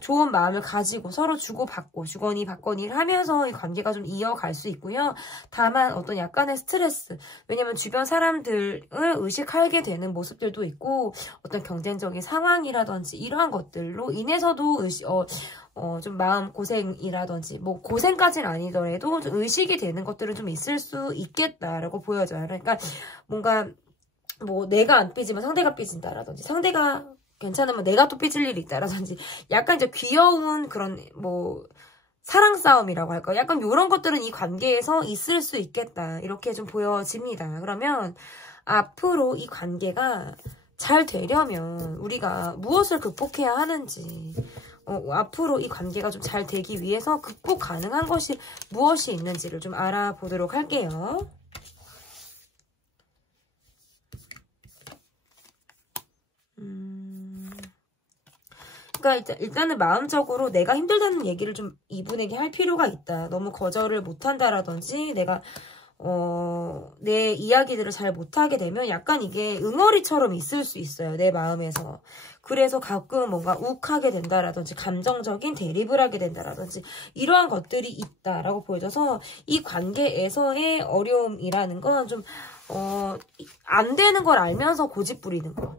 좋은 마음을 가지고 서로 주고받고 주거니 받거니를 하면서 이 관계가 좀 이어갈 수 있고요. 다만 어떤 약간의 스트레스, 왜냐면 주변 사람들을 의식하게 되는 모습들도 있고, 어떤 경쟁적인 상황이라든지 이러한 것들로 인해서도 좀 마음 고생이라든지, 뭐 고생까지는 아니더라도 좀 의식이 되는 것들은 좀 있을 수 있겠다라고 보여져요. 그러니까 뭔가 뭐 내가 안 삐지면 상대가 삐진다라든지, 상대가 괜찮으면 내가 또 삐질 일이 있다라든지, 약간 이제 귀여운 그런 뭐 사랑 싸움이라고 할까요? 약간 이런 것들은 이 관계에서 있을 수 있겠다, 이렇게 좀 보여집니다. 그러면 앞으로 이 관계가 잘 되려면 우리가 무엇을 극복해야 하는지, 앞으로 이 관계가 좀 잘 되기 위해서 극복 가능한 것이 무엇이 있는지를 좀 알아보도록 할게요. 그러니까 일단은 마음적으로 내가 힘들다는 얘기를 좀 이분에게 할 필요가 있다. 너무 거절을 못한다라든지, 내가 내 이야기들을 잘 못하게 되면 약간 이게 응어리처럼 있을 수 있어요, 내 마음에서. 그래서 가끔 뭔가 욱하게 된다라든지, 감정적인 대립을 하게 된다라든지, 이러한 것들이 있다라고 보여져서 이 관계에서의 어려움이라는 건 좀 안 되는 걸 알면서 고집 부리는 거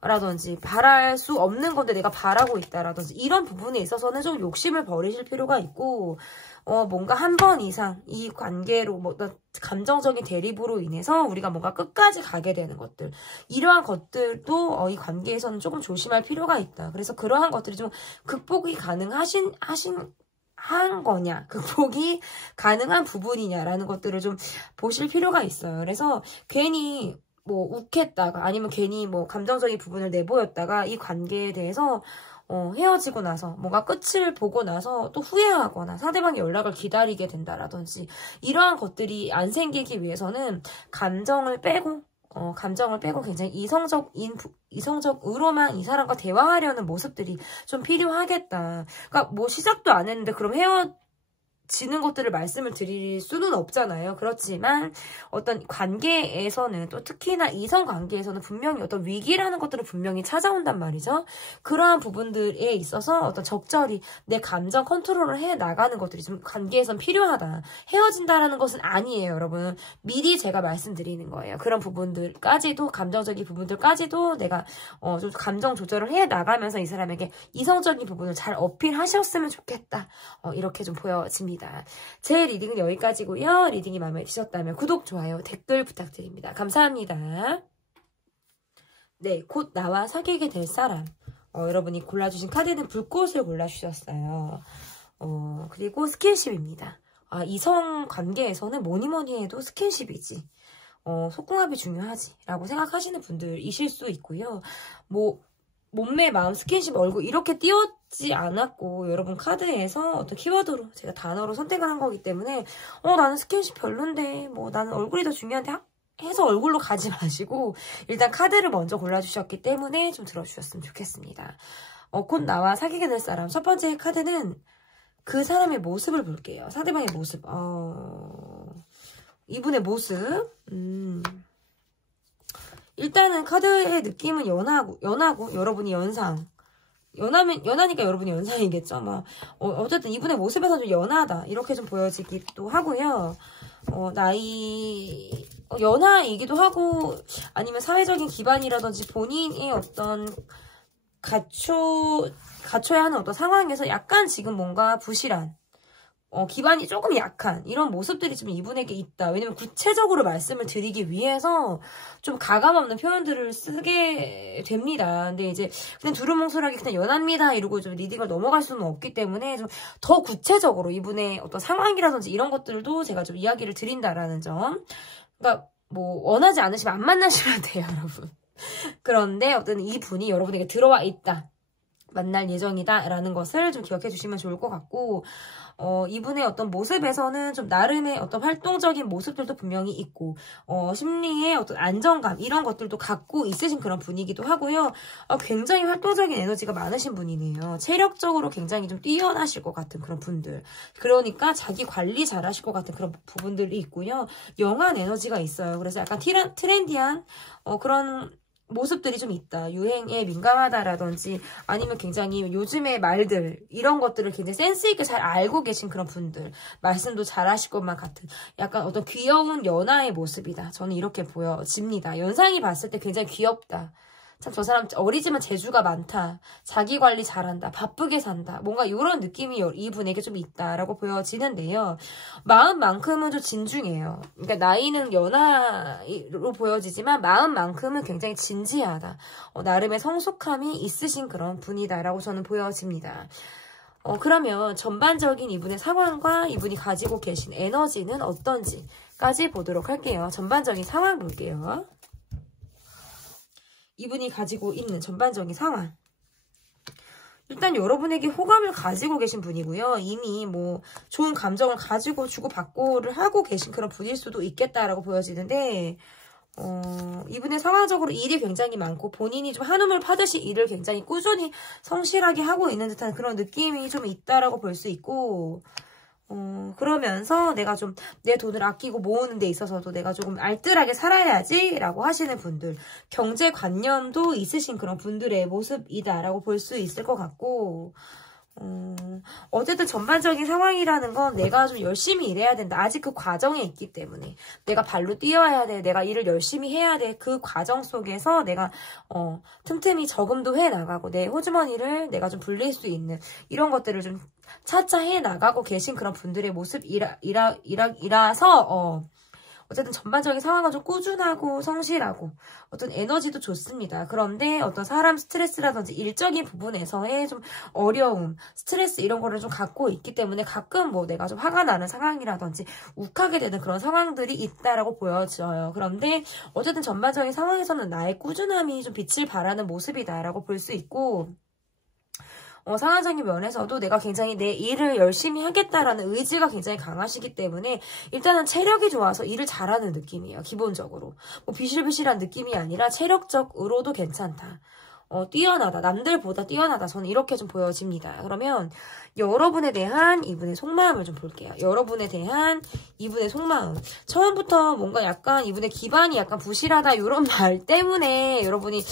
라든지, 바랄 수 없는 건데 내가 바라고 있다라든지, 이런 부분에 있어서는 좀 욕심을 버리실 필요가 있고, 뭔가 한 번 이상 이 관계로 감정적인 대립으로 인해서 우리가 뭔가 끝까지 가게 되는 것들, 이러한 것들도 이 관계에서는 조금 조심할 필요가 있다. 그래서 그러한 것들이 좀 극복이 한 거냐, 극복이 가능한 부분이냐라는 것들을 좀 보실 필요가 있어요. 그래서 괜히 뭐 욱했다가, 아니면 괜히 뭐 감정적인 부분을 내보였다가 이 관계에 대해서 헤어지고 나서 뭔가 끝을 보고 나서 또 후회하거나 상대방의 연락을 기다리게 된다라든지, 이러한 것들이 안 생기기 위해서는 감정을 빼고 굉장히 이성적으로만 이 사람과 대화하려는 모습들이 좀 필요하겠다. 그러니까 뭐 시작도 안 했는데 그럼 헤어지는 지는 것들을 말씀을 드릴 수는 없잖아요. 그렇지만 어떤 관계에서는 또 특히나 이성 관계에서는 분명히 어떤 위기라는 것들을 분명히 찾아온단 말이죠. 그러한 부분들에 있어서 어떤 적절히 내 감정 컨트롤을 해 나가는 것들이 좀 관계에선 필요하다. 헤어진다라는 것은 아니에요, 여러분. 미리 제가 말씀드리는 거예요. 그런 부분들까지도, 감정적인 부분들까지도 내가 좀 감정 조절을 해 나가면서 이 사람에게 이성적인 부분을 잘 어필하셨으면 좋겠다. 이렇게 좀 보여집니다. 제 리딩은 여기까지고요. 리딩이 마음에 드셨다면 구독, 좋아요, 댓글 부탁드립니다. 감사합니다. 네, 곧 나와 사귀게 될 사람. 여러분이 골라주신 카드는 불꽃을 골라주셨어요. 그리고 스킨십입니다. 이성 관계에서는 뭐니 해도 스킨십이지. 속궁합이 중요하지 라고 생각하시는 분들이실 수 있고요. 몸매, 마음, 스킨십, 얼굴 이렇게 띄웠지 않았고 여러분 카드에서 어떤 키워드로 제가 단어로 선택을 한 거기 때문에 나는 스킨십 별론데 나는 얼굴이 더 중요한데 해서 얼굴로 가지 마시고 일단 카드를 먼저 골라주셨기 때문에 좀 들어주셨으면 좋겠습니다. 곧 나와 사귀게 될 사람. 첫 번째 카드는 그 사람의 모습을 볼게요. 상대방의 모습. 이분의 모습. 일단은 카드의 느낌은 연하고 여러분이 연상. 연하니까 여러분이 연상이겠죠. 어쨌든 이분의 모습에서 좀 연하다. 이렇게 좀 보여지기도 하고요. 나이, 연하이기도 하고, 아니면 사회적인 기반이라든지 본인의 어떤 갖춰야 하는 어떤 상황에서 약간 지금 뭔가 부실한, 기반이 조금 약한 이런 모습들이 좀 이분에게 있다. 왜냐면 구체적으로 말씀을 드리기 위해서 좀 가감없는 표현들을 쓰게 됩니다. 근데 이제 그냥 두루뭉술하게 그냥 연합니다 이러고 좀 리딩을 넘어갈 수는 없기 때문에 좀 더 구체적으로 이분의 어떤 상황이라든지 이런 것들도 제가 좀 이야기를 드린다라는 점. 그러니까 원하지 않으시면 안 만나시면 돼요, 여러분. 그런데 어떤 이분이 여러분에게 들어와 있다. 만날 예정이다 라는 것을 좀 기억해 주시면 좋을 것 같고 이분의 어떤 모습에서는 좀 나름의 어떤 활동적인 모습들도 분명히 있고 심리의 어떤 안정감 이런 것들도 갖고 있으신 그런 분이기도 하고요. 굉장히 활동적인 에너지가 많으신 분이네요. 체력적으로 굉장히 좀 뛰어나실 것 같은 그런 분들. 그러니까 자기 관리 잘 하실 것 같은 그런 부분들이 있고요. 영한 에너지가 있어요. 그래서 약간 트렌디한 그런 모습들이 좀 있다. 유행에 민감하다라든지 아니면 굉장히 요즘의 말들 이런 것들을 굉장히 센스 있게 잘 알고 계신 그런 분들. 말씀도 잘 하실 것만 같은 약간 어떤 귀여운 연하의 모습이다. 저는 이렇게 보여집니다. 연상이 봤을 때 굉장히 귀엽다. 참 저 사람 어리지만 재주가 많다. 자기 관리 잘한다. 바쁘게 산다. 뭔가 이런 느낌이 이분에게 좀 있다라고 보여지는데요. 마음만큼은 좀 진중해요. 그러니까 나이는 연하로 보여지지만 마음만큼은 굉장히 진지하다. 나름의 성숙함이 있으신 그런 분이다라고 저는 보여집니다. 그러면 전반적인 이분의 상황과 이분이 가지고 계신 에너지는 어떤지까지 보도록 할게요. 전반적인 상황 볼게요. 이분이 가지고 있는 전반적인 상황. 일단 여러분에게 호감을 가지고 계신 분이고요. 이미 좋은 감정을 가지고 주고받고를 하고 계신 그런 분일 수도 있겠다라고 보여지는데 이분의 상황적으로 일이 굉장히 많고 본인이 좀 한움을 파듯이 일을 굉장히 꾸준히 성실하게 하고 있는 듯한 그런 느낌이 좀 있다라고 볼 수 있고 그러면서 내가 좀 내 돈을 아끼고 모으는 데 있어서도 내가 조금 알뜰하게 살아야지 라고 하시는 분들, 경제관념도 있으신 그런 분들의 모습이다라고 볼 수 있을 것 같고 어쨌든 전반적인 상황이라는 건 내가 좀 열심히 일해야 된다. 아직 그 과정에 있기 때문에 내가 발로 뛰어야 돼. 내가 일을 열심히 해야 돼. 그 과정 속에서 내가 틈틈이 저금도 해나가고 내 호주머니를 내가 좀 불릴 수 있는 이런 것들을 좀 차차 해나가고 계신 그런 분들의 모습이라서 어쨌든 전반적인 상황은 좀 꾸준하고 성실하고 어떤 에너지도 좋습니다. 그런데 어떤 사람 스트레스라든지 일적인 부분에서의 좀 어려움, 스트레스 이런 거를 좀 갖고 있기 때문에 가끔 내가 좀 화가 나는 상황이라든지 욱하게 되는 그런 상황들이 있다라고 보여져요. 그런데 어쨌든 전반적인 상황에서는 나의 꾸준함이 좀 빛을 발하는 모습이다라고 볼 수 있고 상황적인 면에서도 내가 굉장히 내 일을 열심히 하겠다라는 의지가 굉장히 강하시기 때문에 일단은 체력이 좋아서 일을 잘하는 느낌이에요. 기본적으로. 비실비실한 느낌이 아니라 체력적으로도 괜찮다. 뛰어나다. 남들보다 뛰어나다. 저는 이렇게 좀 보여집니다. 그러면 여러분에 대한 이분의 속마음을 좀 볼게요. 여러분에 대한 이분의 속마음. 처음부터 뭔가 약간 이분의 기반이 약간 부실하다 이런 말 때문에 여러분이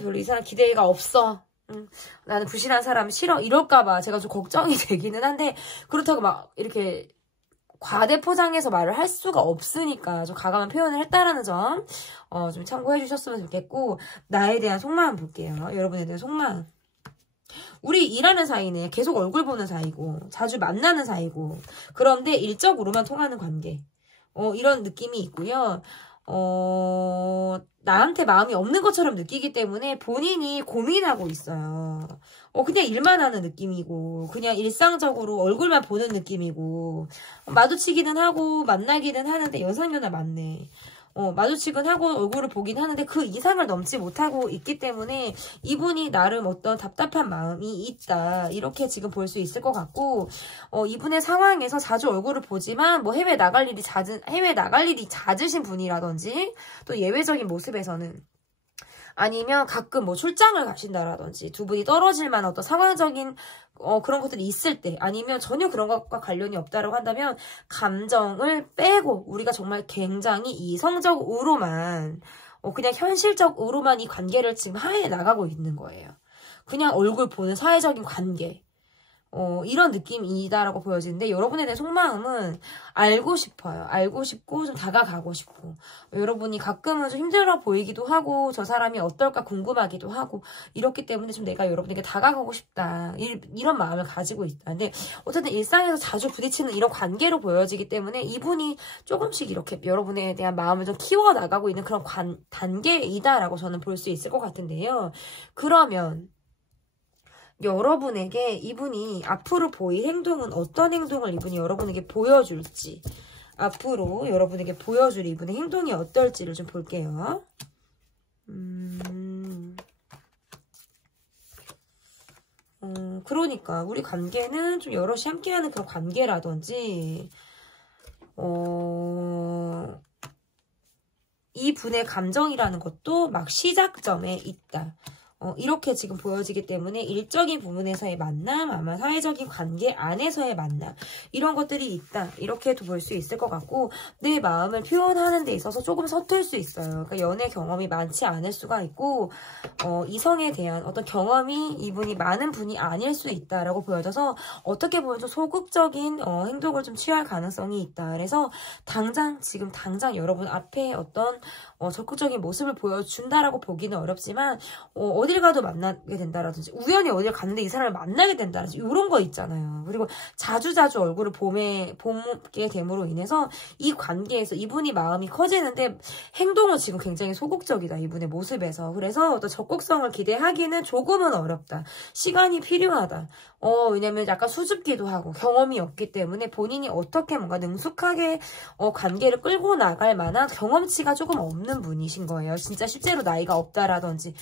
별로 이 사람 기대가 없어. 나는 부실한 사람 싫어. 이럴까봐 제가 좀 걱정이 되기는 한데 그렇다고 막 이렇게 과대 포장해서 말을 할 수가 없으니까 좀 과감한 표현을 했다라는 점 좀 참고해 주셨으면 좋겠고 나에 대한 속마음 볼게요. 여러분에 대한 속마음. 우리 일하는 사이네. 계속 얼굴 보는 사이고 자주 만나는 사이고 그런데 일적으로만 통하는 관계. 이런 느낌이 있고요. 나한테 마음이 없는 것처럼 느끼기 때문에 본인이 고민하고 있어요. 그냥 일만 하는 느낌이고, 그냥 일상적으로 얼굴만 보는 느낌이고, 마주치기는 하고, 만나기는 하는데, 연상연하 맞네. 마주치긴 하고 얼굴을 보긴 하는데 그 이상을 넘지 못하고 있기 때문에 이분이 나름 어떤 답답한 마음이 있다. 이렇게 지금 볼 수 있을 것 같고, 이분의 상황에서 자주 얼굴을 보지만 뭐 해외 나갈 일이 잦으신 분이라든지 또 예외적인 모습에서는 아니면 가끔 뭐 출장을 가신다라든지 두 분이 떨어질 만한 어떤 상황적인 그런 것들이 있을 때 아니면 전혀 그런 것과 관련이 없다라고 한다면 감정을 빼고 우리가 정말 굉장히 이성적으로만 그냥 현실적으로만 이 관계를 지금 하에 나가고 있는 거예요. 그냥 얼굴 보는 사회적인 관계. 이런 느낌이다라고 보여지는데 여러분에 대한 속마음은 알고 싶어요. 알고 싶고 좀 다가가고 싶고 여러분이 가끔은 좀 힘들어 보이기도 하고 저 사람이 어떨까 궁금하기도 하고 이렇기 때문에 좀 내가 여러분에게 다가가고 싶다. 이런 마음을 가지고 있다. 근데 어쨌든 일상에서 자주 부딪히는 이런 관계로 보여지기 때문에 이분이 조금씩 이렇게 여러분에 대한 마음을 좀 키워나가고 있는 그런 단계이다라고 저는 볼 수 있을 것 같은데요. 그러면 여러분에게 이분이 앞으로 보일 행동은 어떤 행동을 이분이 여러분에게 보여줄지 앞으로 여러분에게 보여줄 이분의 행동이 어떨지를 좀 볼게요. 그러니까 우리 관계는 좀 여럿이 함께하는 그런 관계라든지 이 분의 감정이라는 것도 막 시작점에 있다. 이렇게 지금 보여지기 때문에 일적인 부분에서의 만남, 아마 사회적인 관계 안에서의 만남 이런 것들이 있다. 이렇게도 볼 수 있을 것 같고 내 마음을 표현하는 데 있어서 조금 서툴 수 있어요. 그러니까 연애 경험이 많지 않을 수가 있고 이성에 대한 어떤 경험이 이분이 많은 분이 아닐 수 있다라고 보여져서 어떻게 보면 좀 소극적인 행동을 좀 취할 가능성이 있다. 그래서 지금 당장 여러분 앞에 어떤 적극적인 모습을 보여준다라고 보기는 어렵지만 어딜 가도 만나게 된다라든지 우연히 어딜 갔는데 이 사람을 만나게 된다라든지 이런 거 있잖아요. 그리고 자주자주 얼굴을 보게 됨으로 인해서 이 관계에서 이분이 마음이 커지는데 행동은 지금 굉장히 소극적이다. 이분의 모습에서. 그래서 어떤 적극성을 기대하기는 조금은 어렵다. 시간이 필요하다. 왜냐면 약간 수줍기도 하고 경험이 없기 때문에 본인이 어떻게 뭔가 능숙하게 관계를 끌고 나갈 만한 경험치가 조금 없는 분이신 거예요. 진짜 실제로 나이가 없다라든지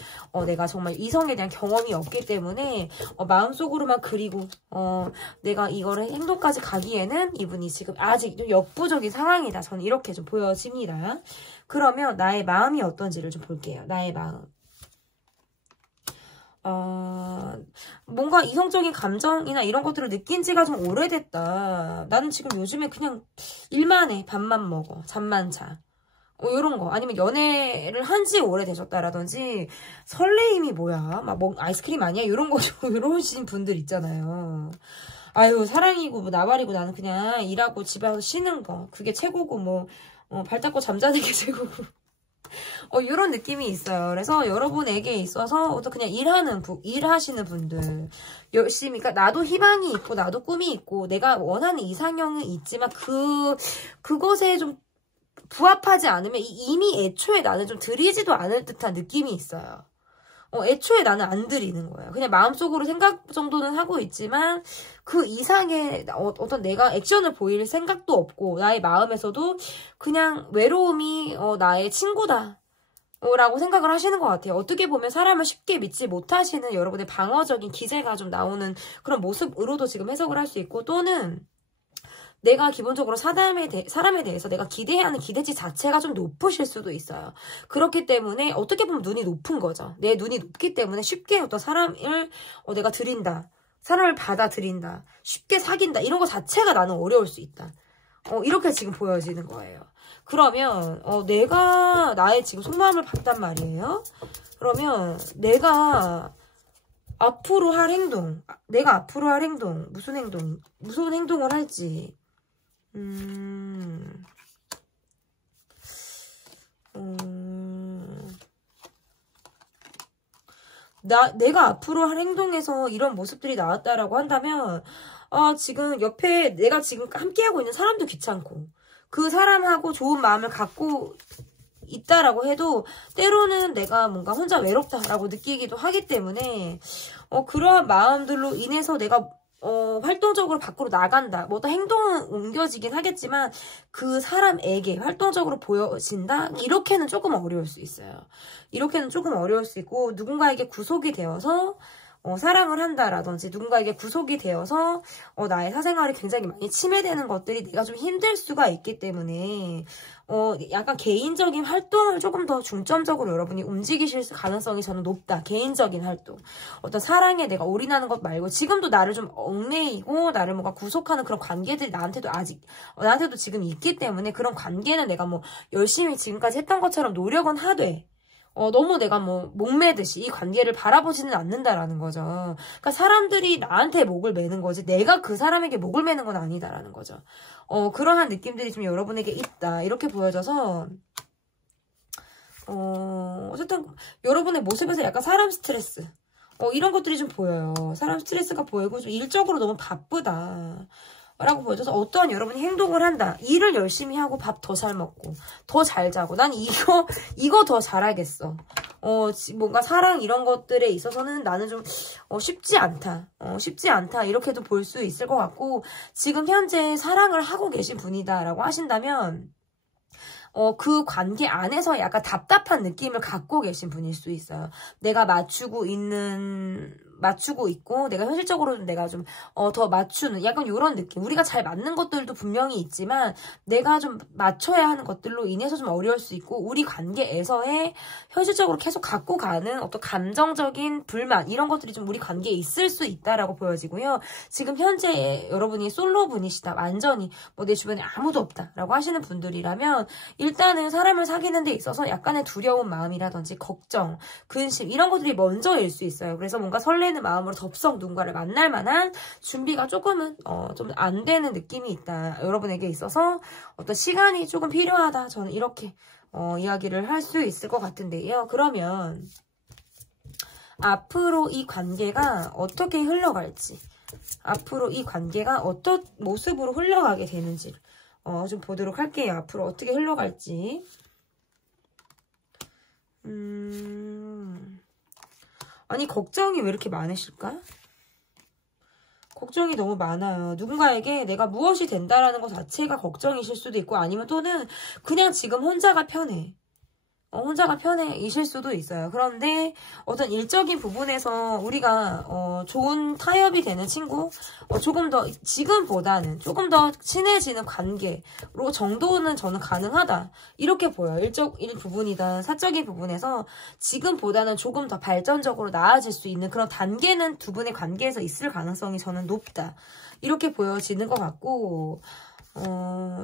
내가 정말 이성에 대한 경험이 없기 때문에 마음속으로만 그리고 내가 이거를 행동까지 가기에는 이분이 지금 아직 좀 역부족인 상황이다. 저는 이렇게 좀 보여집니다. 그러면 나의 마음이 어떤지를 좀 볼게요. 나의 마음. 뭔가 이성적인 감정이나 이런 것들을 느낀 지가 좀 오래됐다. 나는 지금 요즘에 그냥 일만 해. 밥만 먹어. 잠만 자. 이런 거. 아니면 연애를 한 지 오래되셨다라든지 설레임이 뭐야? 막 아이스크림 아니야? 이런 거 이러신 분들 있잖아요. 아유 사랑이고 뭐 나발이고 나는 그냥 일하고 집에 와서 쉬는 거. 그게 최고고 뭐 발 닦고 잠자는 게 최고고. 이런 느낌이 있어요. 그래서 여러분에게 있어서 어떤 그냥 일하시는 분들 열심히, 그러니까 나도 희망이 있고 나도 꿈이 있고 내가 원하는 이상형은 있지만 그것에 좀 부합하지 않으면 이미 애초에 나는 좀 들이지도 않을 듯한 느낌이 있어요. 애초에 나는 안 들이는 거예요. 그냥 마음속으로 생각 정도는 하고 있지만 그 이상의 어떤 내가 액션을 보일 생각도 없고 나의 마음에서도 그냥 외로움이 나의 친구다. 라고 생각을 하시는 것 같아요. 어떻게 보면 사람을 쉽게 믿지 못하시는 여러분의 방어적인 기제가 좀 나오는 그런 모습으로도 지금 해석을 할 수 있고 또는 내가 기본적으로 사람에 대해서 내가 기대하는 기대치 자체가 좀 높으실 수도 있어요. 그렇기 때문에 어떻게 보면 눈이 높은 거죠. 내 눈이 높기 때문에 쉽게 어떤 사람을 내가 들인다. 사람을 받아들인다. 쉽게 사귄다. 이런 거 자체가 나는 어려울 수 있다. 이렇게 지금 보여지는 거예요. 그러면 내가 나의 지금 속마음을 봤단 말이에요. 그러면 내가 앞으로 할 행동, 무슨 행동을 할지. 내가 앞으로 할 행동에서 이런 모습들이 나왔다라고 한다면, 지금 옆에 내가 지금 함께하고 있는 사람도 귀찮고, 그 사람하고 좋은 마음을 갖고 있다라고 해도 때로는 내가 뭔가 혼자 외롭다라고 느끼기도 하기 때문에 그러한 마음들로 인해서 내가 활동적으로 밖으로 나간다. 뭐 어떤 행동은 옮겨지긴 하겠지만 그 사람에게 활동적으로 보여진다? 이렇게는 조금 어려울 수 있어요. 이렇게는 조금 어려울 수 있고 누군가에게 구속이 되어서 사랑을 한다라든지 누군가에게 구속이 되어서 나의 사생활이 굉장히 많이 침해되는 것들이 내가 좀 힘들 수가 있기 때문에 약간 개인적인 활동을 조금 더 중점적으로 여러분이 움직이실 가능성이 저는 높다. 개인적인 활동. 어떤 사랑에 내가 올인하는 것 말고 지금도 나를 좀 얽매이고 나를 뭔가 구속하는 그런 관계들이 나한테도 지금 있기 때문에 그런 관계는 내가 뭐 열심히 지금까지 했던 것처럼 노력은 하되 너무 내가 뭐 목매듯이 이 관계를 바라보지는 않는다라는 거죠. 그러니까 사람들이 나한테 목을 매는 거지 내가 그 사람에게 목을 매는 건 아니다라는 거죠. 그러한 느낌들이 좀 여러분에게 있다. 이렇게 보여져서 어쨌든 여러분의 모습에서 약간 사람 스트레스 이런 것들이 좀 보여요. 사람 스트레스가 보이고 좀 일적으로 너무 바쁘다. 라고 보여줘서 어떠한 여러분이 행동을 한다. 일을 열심히 하고 밥 더 잘 먹고 더 잘 자고 난 이거 더 잘하겠어. 뭔가 사랑 이런 것들에 있어서는 나는 좀 쉽지 않다. 쉽지 않다. 이렇게도 볼 수 있을 것 같고 지금 현재 사랑을 하고 계신 분이다라고 하신다면 그 관계 안에서 약간 답답한 느낌을 갖고 계신 분일 수 있어요. 내가 맞추고 있고 내가 현실적으로는 내가 좀 더 맞추는 약간 이런 느낌. 우리가 잘 맞는 것들도 분명히 있지만 내가 좀 맞춰야 하는 것들로 인해서 좀 어려울 수 있고 우리 관계에서의 현실적으로 계속 갖고 가는 어떤 감정적인 불만 이런 것들이 좀 우리 관계에 있을 수 있다라고 보여지고요. 지금 현재 여러분이 솔로 분이시다. 완전히 뭐 내 주변에 아무도 없다라고 하시는 분들이라면 일단은 사람을 사귀는 데 있어서 약간의 두려운 마음이라든지 걱정, 근심 이런 것들이 먼저일 수 있어요. 그래서 뭔가 설레는 마음으로 덥석 누군가를 만날 만한 준비가 조금은 좀 안 되는 느낌이 있다. 여러분에게 있어서 어떤 시간이 조금 필요하다. 저는 이렇게 이야기를 할 수 있을 것 같은데요. 그러면 앞으로 이 관계가 어떻게 흘러갈지 앞으로 이 관계가 어떤 모습으로 흘러가게 되는지를 좀 보도록 할게요. 앞으로 어떻게 흘러갈지. 아니 걱정이 왜 이렇게 많으실까? 걱정이 너무 많아요. 누군가에게 내가 무엇이 된다라는 것 자체가 걱정이실 수도 있고 아니면 또는 그냥 지금 혼자가 편해. 혼자가 편해이실 수도 있어요. 그런데 어떤 일적인 부분에서 우리가 좋은 타협이 되는 친구 조금 더 지금보다는 조금 더 친해지는 관계로 정도는 저는 가능하다. 이렇게 보여요. 일 부분이든 사적인 부분에서 지금보다는 조금 더 발전적으로 나아질 수 있는 그런 단계는 두 분의 관계에서 있을 가능성이 저는 높다. 이렇게 보여지는 것 같고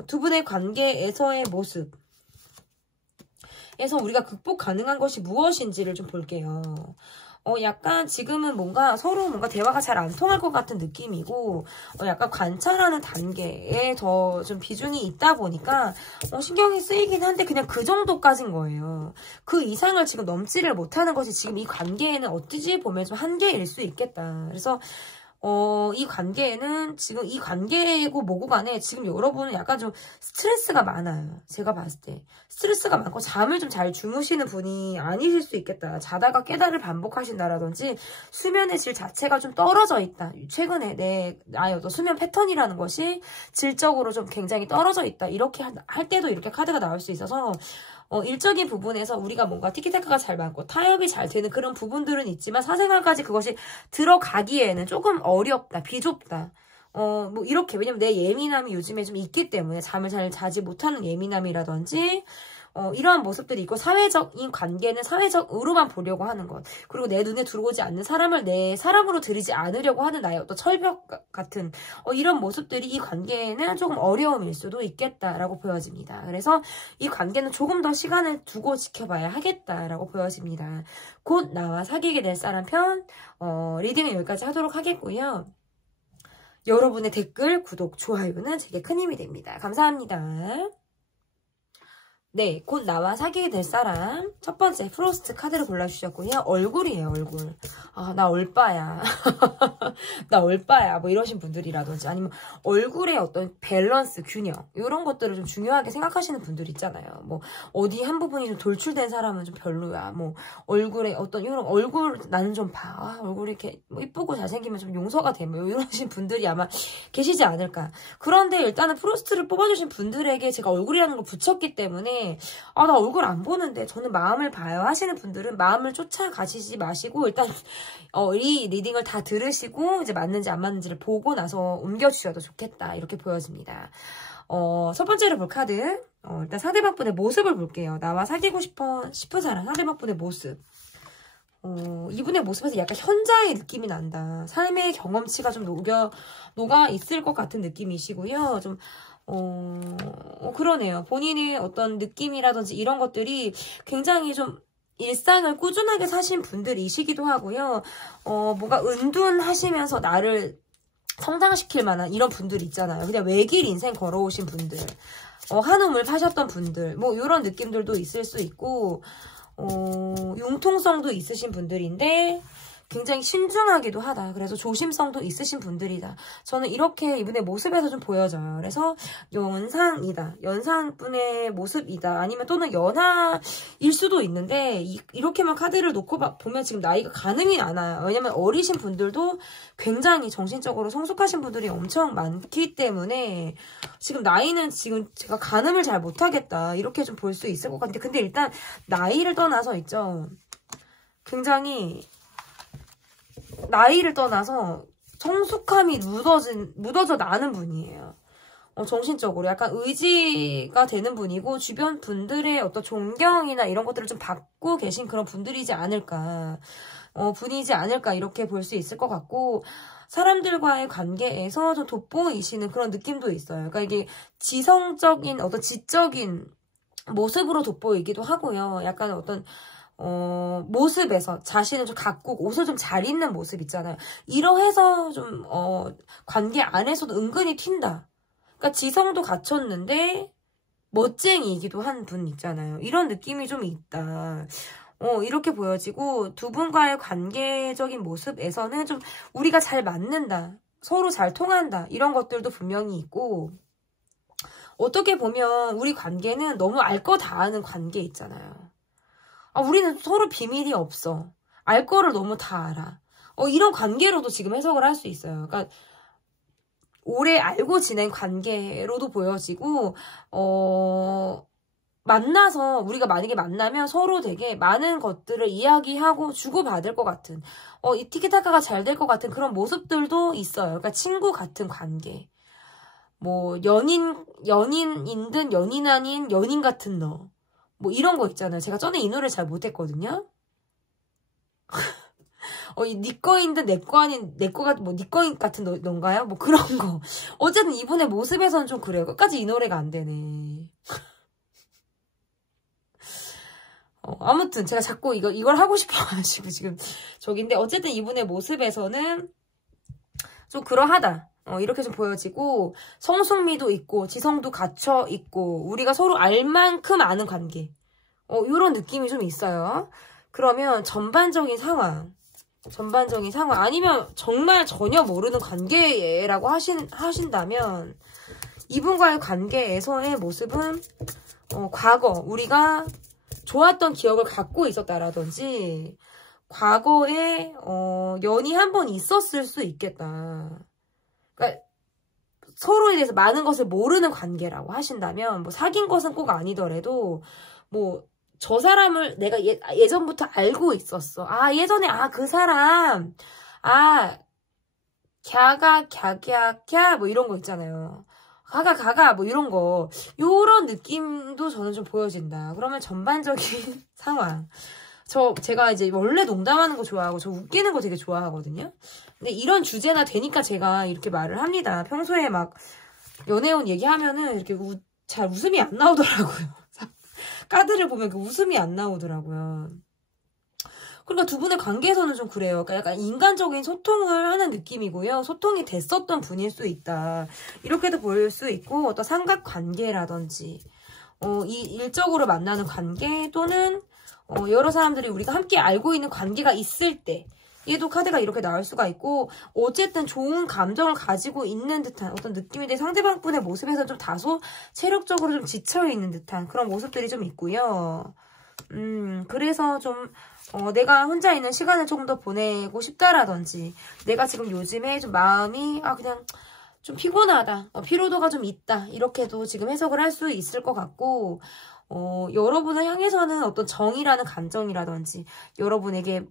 두 분의 관계에서의 모습 에서 우리가 극복 가능한 것이 무엇인지를 좀 볼게요. 약간 지금은 서로 뭔가 대화가 잘 안 통할 것 같은 느낌이고, 약간 관찰하는 단계에 더 좀 비중이 있다 보니까, 신경이 쓰이긴 한데 그냥 그 정도까진 거예요. 그 이상을 지금 넘지를 못하는 것이 지금 이 관계에는 어찌 보면 좀 한계일 수 있겠다. 그래서, 이 관계에는 지금 이 관계고 뭐고 간에 지금 여러분은 약간 좀 스트레스가 많아요. 제가 봤을 때. 스트레스가 많고 잠을 좀 잘 주무시는 분이 아니실 수 있겠다. 자다가 깨달을 반복하신다라든지 수면의 질 자체가 좀 떨어져 있다. 최근에 나의 어떤 수면 패턴이라는 것이 질적으로 좀 굉장히 떨어져 있다. 이렇게 할 때도 이렇게 카드가 나올 수 있어서 일적인 부분에서 우리가 뭔가 티키타카가 잘 맞고 타협이 잘 되는 그런 부분들은 있지만 사생활까지 그것이 들어가기에는 조금 어렵다, 비좁다. 뭐 이렇게 왜냐면 내 예민함이 요즘에 좀 있기 때문에 잠을 잘 자지 못하는 예민함이라든지 이러한 모습들이 있고 사회적인 관계는 사회적으로만 보려고 하는 것 그리고 내 눈에 들어오지 않는 사람을 내 사람으로 들이지 않으려고 하는 나의 어떤 철벽 같은 이런 모습들이 이 관계에는 조금 어려움일 수도 있겠다라고 보여집니다. 그래서 이 관계는 조금 더 시간을 두고 지켜봐야 하겠다라고 보여집니다. 곧 나와 사귀게 될 사람 편 리딩은 여기까지 하도록 하겠고요. 여러분의 댓글, 구독, 좋아요는 제게 큰 힘이 됩니다. 감사합니다. 네, 곧 나와 사귀게 될 사람 첫 번째 프로스트 카드를 골라주셨고요. 얼굴이에요, 얼굴. 아, 나 얼빠야. 나 얼빠야. 뭐 이러신 분들이라든지 아니면 얼굴의 어떤 밸런스, 균형 이런 것들을 좀 중요하게 생각하시는 분들 있잖아요. 뭐 어디 한 부분이 좀 돌출된 사람은 좀 별로야. 뭐 얼굴에 어떤 이런 얼굴 나는 좀 봐. 아, 얼굴이 이렇게 뭐 이쁘고 잘생기면 좀 용서가 되면 이러신 분들이 아마 계시지 않을까. 그런데 일단은 프로스트를 뽑아주신 분들에게 제가 얼굴이라는 걸 붙였기 때문에 아, 나 얼굴 안 보는데 저는 마음을 봐요 하시는 분들은 마음을 쫓아가시지 마시고 일단 이 리딩을 다 들으시고 이제 맞는지 안 맞는지를 보고 나서 옮겨주셔도 좋겠다 이렇게 보여집니다. 첫 번째로 볼 카드 일단 상대방분의 모습을 볼게요. 나와 사귀고 싶은 사람 상대방분의 모습 이분의 모습에서 약간 현자의 느낌이 난다. 삶의 경험치가 좀 녹아 있을 것 같은 느낌이시고요. 좀 그러네요. 본인의 어떤 느낌이라든지 이런 것들이 굉장히 좀 일상을 꾸준하게 사신 분들이시기도 하고요. 뭔가 은둔하시면서 나를 성장시킬 만한 이런 분들 있잖아요. 그냥 외길 인생 걸어오신 분들, 한우물 파셨던 분들, 뭐 이런 느낌들도 있을 수 있고, 융통성도 있으신 분들인데 굉장히 신중하기도 하다. 그래서 조심성도 있으신 분들이다. 저는 이렇게 이분의 모습에서 좀 보여져요. 그래서 연상이다. 연상분의 모습이다. 아니면 또는 연하일 수도 있는데 이렇게만 카드를 놓고 보면 지금 나이가 가늠이 안 와요. 왜냐면 어리신 분들도 굉장히 정신적으로 성숙하신 분들이 엄청 많기 때문에 지금 나이는 지금 제가 가늠을 잘 못하겠다. 이렇게 좀 볼 수 있을 것 같은데 근데 일단 나이를 떠나서 있죠. 굉장히 나이를 떠나서 성숙함이 묻어져 나는 분이에요. 정신적으로 약간 의지가 되는 분이고 주변 분들의 어떤 존경이나 이런 것들을 좀 받고 계신 그런 분들이지 않을까 분이지 않을까 이렇게 볼 수 있을 것 같고 사람들과의 관계에서 좀 돋보이시는 그런 느낌도 있어요. 그러니까 이게 지성적인 어떤 지적인 모습으로 돋보이기도 하고요. 약간 어떤 모습에서 자신을 좀 가꾸고 옷을 좀 잘 입는 모습 있잖아요. 이러해서 좀 관계 안에서도 은근히 튄다. 그러니까 지성도 갖췄는데 멋쟁이이기도 한 분 있잖아요. 이런 느낌이 좀 있다. 이렇게 보여지고 두 분과의 관계적인 모습에서는 좀 우리가 잘 맞는다. 서로 잘 통한다. 이런 것들도 분명히 있고 어떻게 보면 우리 관계는 너무 알 거 다 아는 관계 있잖아요. 우리는 서로 비밀이 없어. 알 거를 너무 다 알아. 이런 관계로도 지금 해석을 할 수 있어요. 그러니까 오래 알고 지낸 관계로도 보여지고 만나서 우리가 만약에 만나면 서로 되게 많은 것들을 이야기하고 주고받을 것 같은 이 티키타카가 잘 될 것 같은 그런 모습들도 있어요. 그러니까 친구 같은 관계. 뭐 연인인 듯 연인 아닌 연인 같은 너. 뭐 이런 거 있잖아요. 제가 전에 이 노래 잘 못했거든요. 니 거인 듯 내 거 아닌 내 거가 뭐 니 거인 같은 넌가요? 뭐 그런 거. 어쨌든 이분의 모습에서는 좀 그래요. 끝까지 이 노래가 안 되네. 아무튼 제가 자꾸 이걸 하고 싶어가지고 지금 저긴데 어쨌든 이분의 모습에서는 좀 그러하다. 이렇게 좀 보여지고 성숙미도 있고 지성도 갖춰 있고 우리가 서로 알 만큼 아는 관계 이런 느낌이 좀 있어요. 그러면 전반적인 상황 아니면 정말 전혀 모르는 관계라고 하신다면 이분과의 관계에서의 모습은 과거 우리가 좋았던 기억을 갖고 있었다라든지 과거에 연이 한 번 있었을 수 있겠다. 그러니까 서로에 대해서 많은 것을 모르는 관계라고 하신다면 뭐 사귄 것은 꼭 아니더라도 뭐 저 사람을 내가 예전부터 알고 있었어. 예전에 그 사람 갸가 뭐 이런 거 있잖아요. 가가 뭐 이런 거 요런 느낌도 저는 좀 보여진다. 그러면 전반적인 상황 제가 이제 원래 농담하는 거 좋아하고 저 웃기는 거 되게 좋아하거든요. 근데 이런 주제나 되니까 제가 이렇게 말을 합니다. 평소에 막 연애운 얘기하면은 이렇게 잘 웃음이 안 나오더라고요. 카드를 보면 그 웃음이 안 나오더라고요. 그러니까 두 분의 관계에서는 좀 그래요. 그러니까 약간 인간적인 소통을 하는 느낌이고요. 소통이 됐었던 분일 수 있다. 이렇게도 보일 수 있고 어떤 삼각관계라든지 이 일적으로 만나는 관계 또는 여러 사람들이 우리가 함께 알고 있는 관계가 있을 때 얘도 카드가 이렇게 나올 수가 있고 어쨌든 좋은 감정을 가지고 있는 듯한 어떤 느낌인데 상대방분의 모습에서 좀 다소 체력적으로 좀 지쳐있는 듯한 그런 모습들이 좀 있고요. 그래서 좀 내가 혼자 있는 시간을 조금 더 보내고 싶다라든지 내가 지금 요즘에 좀 마음이 그냥 좀 피곤하다, 피로도가 좀 있다 이렇게도 지금 해석을 할 수 있을 것 같고 여러분을 향해서는 어떤 정이라는 감정이라든지 여러분에게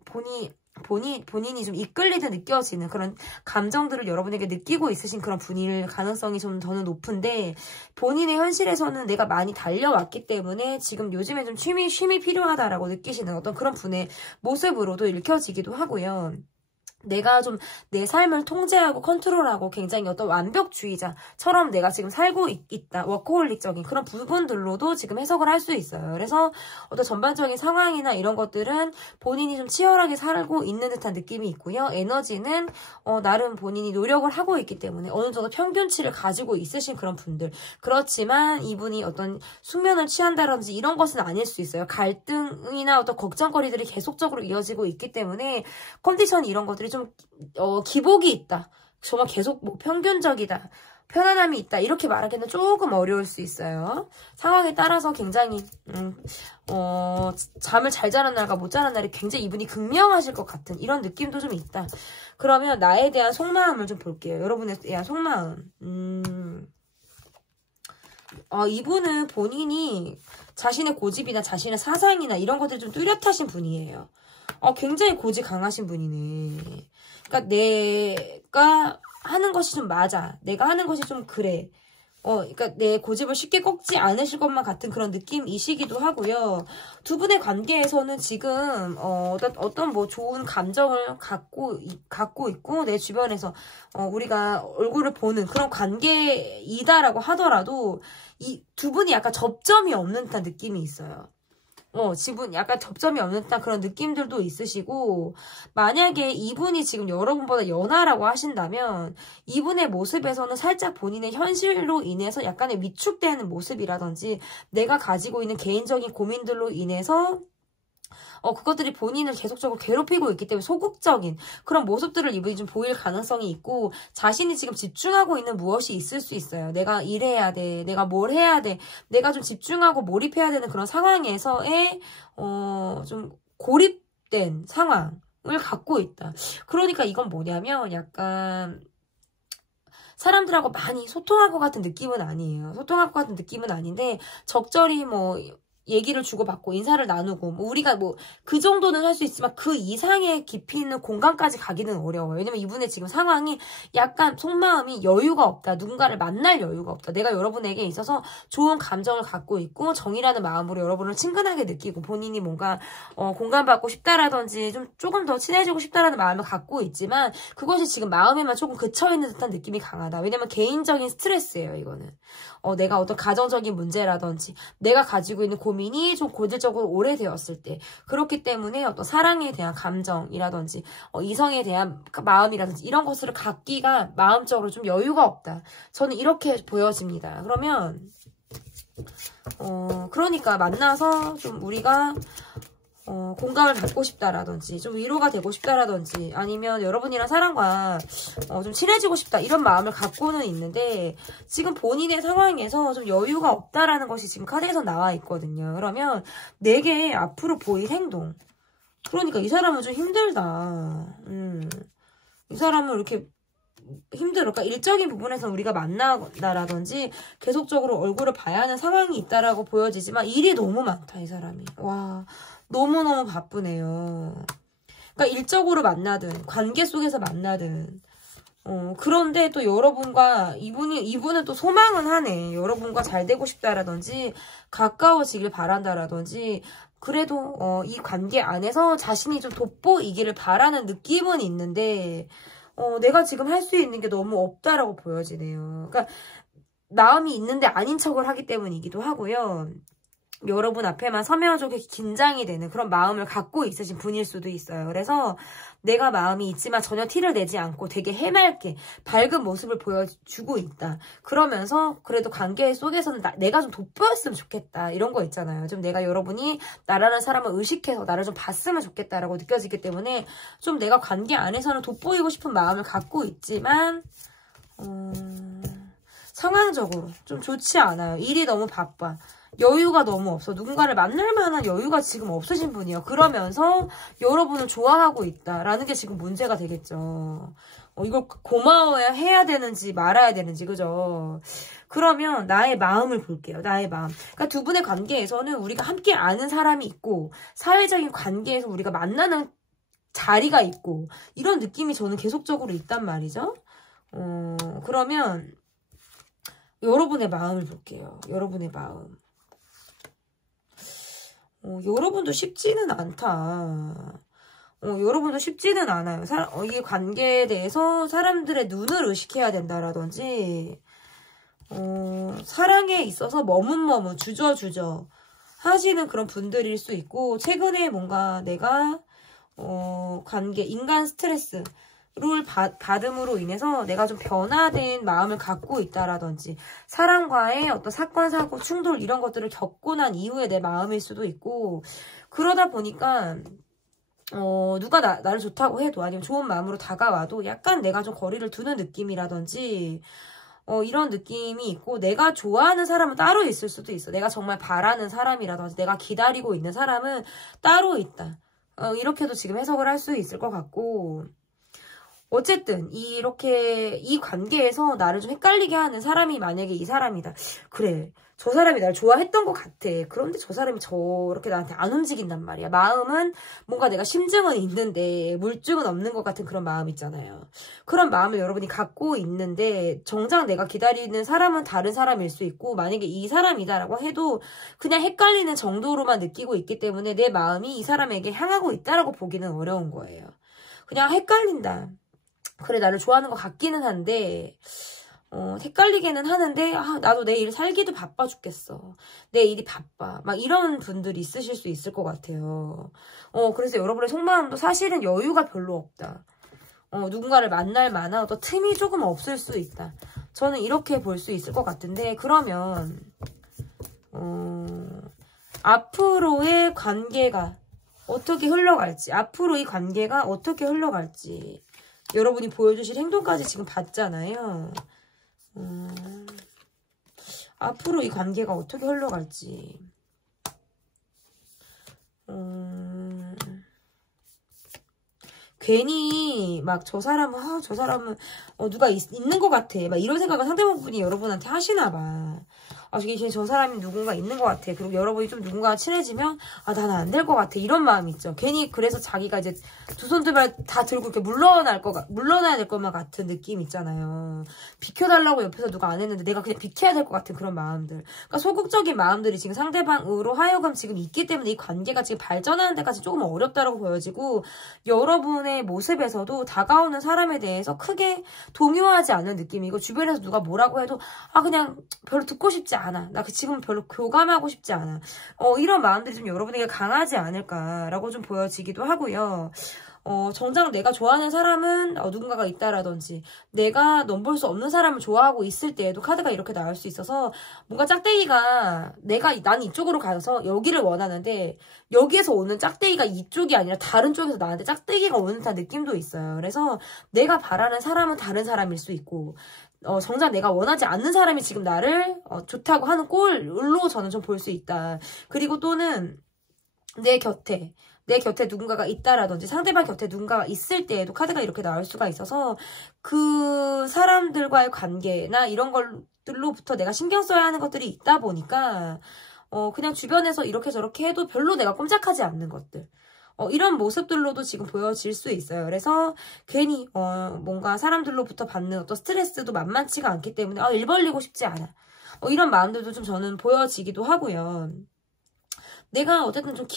본인이 좀 이끌리듯 느껴지는 그런 감정들을 여러분에게 느끼고 있으신 그런 분일 가능성이 좀 저는 높은데 본인의 현실에서는 내가 많이 달려왔기 때문에 지금 요즘에 좀 쉼이 필요하다라고 느끼시는 어떤 그런 분의 모습으로도 읽혀지기도 하고요. 내가 좀 내 삶을 통제하고 컨트롤하고 굉장히 어떤 완벽주의자처럼 내가 지금 살고 있다. 워커홀릭적인 그런 부분들로도 지금 해석을 할 수 있어요. 그래서 어떤 전반적인 상황이나 이런 것들은 본인이 좀 치열하게 살고 있는 듯한 느낌이 있고요. 에너지는 나름 본인이 노력을 하고 있기 때문에 어느 정도 평균치를 가지고 있으신 그런 분들. 그렇지만 이분이 어떤 숙면을 취한다든지 이런 것은 아닐 수 있어요. 갈등이나 어떤 걱정거리들이 계속적으로 이어지고 있기 때문에 컨디션 이런 것들이 좀 기복이 있다. 정말 계속 뭐 평균적이다. 편안함이 있다. 이렇게 말하기는 조금 어려울 수 있어요. 상황에 따라서 굉장히 잠을 잘 자는 날과 못 자는 날이 굉장히 이분이 극명하실 것 같은 이런 느낌도 좀 있다. 그러면 나에 대한 속마음을 좀 볼게요. 여러분에 대한 속마음. 이분은 본인이 자신의 고집이나 자신의 사상이나 이런 것들이 좀 뚜렷하신 분이에요. 굉장히 고집 강하신 분이네. 그러니까 내가 하는 것이 좀 맞아. 내가 하는 것이 좀 그래. 그러니까 내 고집을 쉽게 꺾지 않으실 것만 같은 그런 느낌이시기도 하고요. 두 분의 관계에서는 지금 어떤 뭐 좋은 감정을 갖고 있고 내 주변에서 우리가 얼굴을 보는 그런 관계이다라고 하더라도 이 두 분이 약간 접점이 없는 듯한 느낌이 있어요. 지금 약간 접점이 없는 듯한 그런 느낌들도 있으시고 만약에 이분이 지금 여러분보다 연하라고 하신다면 이분의 모습에서는 살짝 본인의 현실로 인해서 약간의 위축되는 모습이라든지 내가 가지고 있는 개인적인 고민들로 인해서 그것들이 본인을 계속적으로 괴롭히고 있기 때문에 소극적인 그런 모습들을 이분이 좀 보일 가능성이 있고 자신이 지금 집중하고 있는 무엇이 있을 수 있어요. 내가 일해야 돼. 내가 뭘 해야 돼. 내가 좀 집중하고 몰입해야 되는 그런 상황에서의 좀 고립된 상황을 갖고 있다. 그러니까 이건 뭐냐면 약간 사람들하고 많이 소통할 것 같은 느낌은 아니에요. 소통할 것 같은 느낌은 아닌데 적절히 뭐 얘기를 주고받고 인사를 나누고 뭐 우리가 뭐 그 정도는 할 수 있지만 그 이상의 깊이 있는 공간까지 가기는 어려워요. 왜냐면 이분의 지금 상황이 약간 속마음이 여유가 없다. 누군가를 만날 여유가 없다. 내가 여러분에게 있어서 좋은 감정을 갖고 있고 정이라는 마음으로 여러분을 친근하게 느끼고 본인이 뭔가 공감받고 싶다라든지 조금 더 친해지고 싶다라는 마음을 갖고 있지만 그것이 지금 마음에만 조금 그쳐있는 듯한 느낌이 강하다. 왜냐면 개인적인 스트레스예요. 이거는. 내가 어떤 가정적인 문제라든지 내가 가지고 있는 고민이 좀 고질적으로 오래되었을 때 그렇기 때문에 어떤 사랑에 대한 감정이라든지 이성에 대한 마음이라든지 이런 것을 갖기가 마음적으로 좀 여유가 없다. 저는 이렇게 보여집니다. 그러면 그러니까 만나서 좀 우리가 공감을 받고 싶다라든지 좀 위로가 되고 싶다라든지 아니면 여러분이랑 사람과 좀 친해지고 싶다 이런 마음을 갖고는 있는데 지금 본인의 상황에서 좀 여유가 없다라는 것이 지금 카드에서 나와 있거든요. 그러면 내게 앞으로 보일 행동 그러니까 이 사람은 좀 힘들다. 이 사람은 이렇게 힘들어. 그러니까 일적인 부분에서 우리가 만나다라든지 계속적으로 얼굴을 봐야 하는 상황이 있다라고 보여지지만 일이 너무 많다 이 사람이. 와 너무너무 바쁘네요. 그러니까 일적으로 만나든 관계 속에서 만나든 그런데 또 여러분과 이분은 또 소망은 하네. 여러분과 잘 되고 싶다라든지 가까워지길 바란다라든지 그래도 이 관계 안에서 자신이 좀 돋보이기를 바라는 느낌은 있는데 내가 지금 할 수 있는 게 너무 없다라고 보여지네요. 그러니까 마음이 있는데 아닌 척을 하기 때문이기도 하고요. 여러분 앞에만 서면 좀 긴장이 되는 그런 마음을 갖고 있으신 분일 수도 있어요. 그래서 내가 마음이 있지만 전혀 티를 내지 않고 되게 해맑게 밝은 모습을 보여주고 있다. 그러면서 그래도 관계 속에서는 내가 좀 돋보였으면 좋겠다. 이런 거 있잖아요. 좀 내가 여러분이 나라는 사람을 의식해서 나를 좀 봤으면 좋겠다라고 느껴지기 때문에 좀 내가 관계 안에서는 돋보이고 싶은 마음을 갖고 있지만 상황적으로 좀 좋지 않아요. 일이 너무 바빠. 여유가 너무 없어. 누군가를 만날 만한 여유가 지금 없으신 분이에요. 그러면서 여러분을 좋아하고 있다라는 게 지금 문제가 되겠죠. 이걸 고마워야 해야 되는지 말아야 되는지, 그죠? 그러면 나의 마음을 볼게요. 나의 마음. 그러니까 두 분의 관계에서는 우리가 함께 아는 사람이 있고 사회적인 관계에서 우리가 만나는 자리가 있고 이런 느낌이 저는 계속적으로 있단 말이죠. 그러면 여러분의 마음을 볼게요. 여러분의 마음. 여러분도 쉽지는 않다. 여러분도 쉽지는 않아요. 이 관계에 대해서 사람들의 눈을 의식해야 된다라든지, 사랑에 있어서 머뭇머뭇, 주저주저 하시는 그런 분들일 수 있고, 최근에 뭔가 내가, 인간 스트레스, 를 받음으로 인해서 내가 좀 변화된 마음을 갖고 있다라든지 사람과의 어떤 사건, 사고, 충돌 이런 것들을 겪고 난 이후에 내 마음일 수도 있고 그러다 보니까 누가 나를 좋다고 해도 아니면 좋은 마음으로 다가와도 약간 내가 좀 거리를 두는 느낌이라든지 이런 느낌이 있고 내가 좋아하는 사람은 따로 있을 수도 있어. 내가 정말 바라는 사람이라든지 내가 기다리고 있는 사람은 따로 있다. 이렇게도 지금 해석을 할 수 있을 것 같고 어쨌든 이렇게 이 관계에서 나를 좀 헷갈리게 하는 사람이 만약에 이 사람이다. 그래. 저 사람이 날 좋아했던 것 같아. 그런데 저 사람이 저렇게 나한테 안 움직인단 말이야. 마음은 뭔가 내가 심증은 있는데 물증은 없는 것 같은 그런 마음 있잖아요. 그런 마음을 여러분이 갖고 있는데 정작 내가 기다리는 사람은 다른 사람일 수 있고 만약에 이 사람이다라고 해도 그냥 헷갈리는 정도로만 느끼고 있기 때문에 내 마음이 이 사람에게 향하고 있다라고 보기는 어려운 거예요. 그냥 헷갈린다. 그래 나를 좋아하는 것 같기는 한데 헷갈리기는 하는데 나도 내 일 살기도 바빠 죽겠어. 내 일이 바빠. 막 이런 분들이 있으실 수 있을 것 같아요. 그래서 여러분의 속마음도 사실은 여유가 별로 없다. 누군가를 만날 만한 어떤 틈이 조금 없을 수 있다. 저는 이렇게 볼 수 있을 것 같은데 그러면 앞으로의 관계가 어떻게 흘러갈지 앞으로 이 관계가 어떻게 흘러갈지 여러분이 보여주실 행동까지 지금 봤잖아요. 앞으로 이 관계가 어떻게 흘러갈지. 괜히 막 저 사람은 누가 있는 것 같아. 막 이런 생각을 상대방분이 여러분한테 하시나 봐. 저 사람이 누군가 있는 것 같아. 그리고 여러분이 좀 누군가와 친해지면 나는 안 될 것 같아. 이런 마음이 있죠. 괜히 그래서 자기가 이제 두 손 두 발 다 들고 이렇게 물러나야 될 것만 같은 느낌 있잖아요. 비켜달라고 옆에서 누가 안 했는데 내가 그냥 비켜야 될 것 같은 그런 마음들. 그러니까 소극적인 마음들이 지금 상대방으로 하여금 지금 있기 때문에 이 관계가 지금 발전하는 데까지 조금 어렵다라고 보여지고 여러분의 모습에서도 다가오는 사람에 대해서 크게 동요하지 않는 느낌이고 주변에서 누가 뭐라고 해도 그냥 별로 듣고 싶지 않아. 나 지금 별로 교감하고 싶지 않아. 이런 마음들이 좀 여러분에게 강하지 않을까라고 좀 보여지기도 하고요. 정작 내가 좋아하는 사람은 누군가가 있다라든지 내가 넘볼 수 없는 사람을 좋아하고 있을 때에도 카드가 이렇게 나올 수 있어서 뭔가 짝대기가 나는 이쪽으로 가서 여기를 원하는데 여기에서 오는 짝대기가 이쪽이 아니라 다른 쪽에서 나한테 짝대기가 오는 듯한 느낌도 있어요. 그래서 내가 바라는 사람은 다른 사람일 수 있고 정작 내가 원하지 않는 사람이 지금 나를 좋다고 하는 꼴로 저는 좀 볼 수 있다. 그리고 또는 내 곁에 누군가가 있다라든지 상대방 곁에 누군가가 있을 때에도 카드가 이렇게 나올 수가 있어서 그 사람들과의 관계나 이런 것들로부터 내가 신경 써야 하는 것들이 있다 보니까 그냥 주변에서 이렇게 저렇게 해도 별로 내가 꼼짝하지 않는 것들. 이런 모습들로도 지금 보여질 수 있어요. 그래서 괜히 뭔가 사람들로부터 받는 어떤 스트레스도 만만치가 않기 때문에 일 벌리고 싶지 않아. 이런 마음들도 좀 저는 보여지기도 하고요. 내가 어쨌든 좀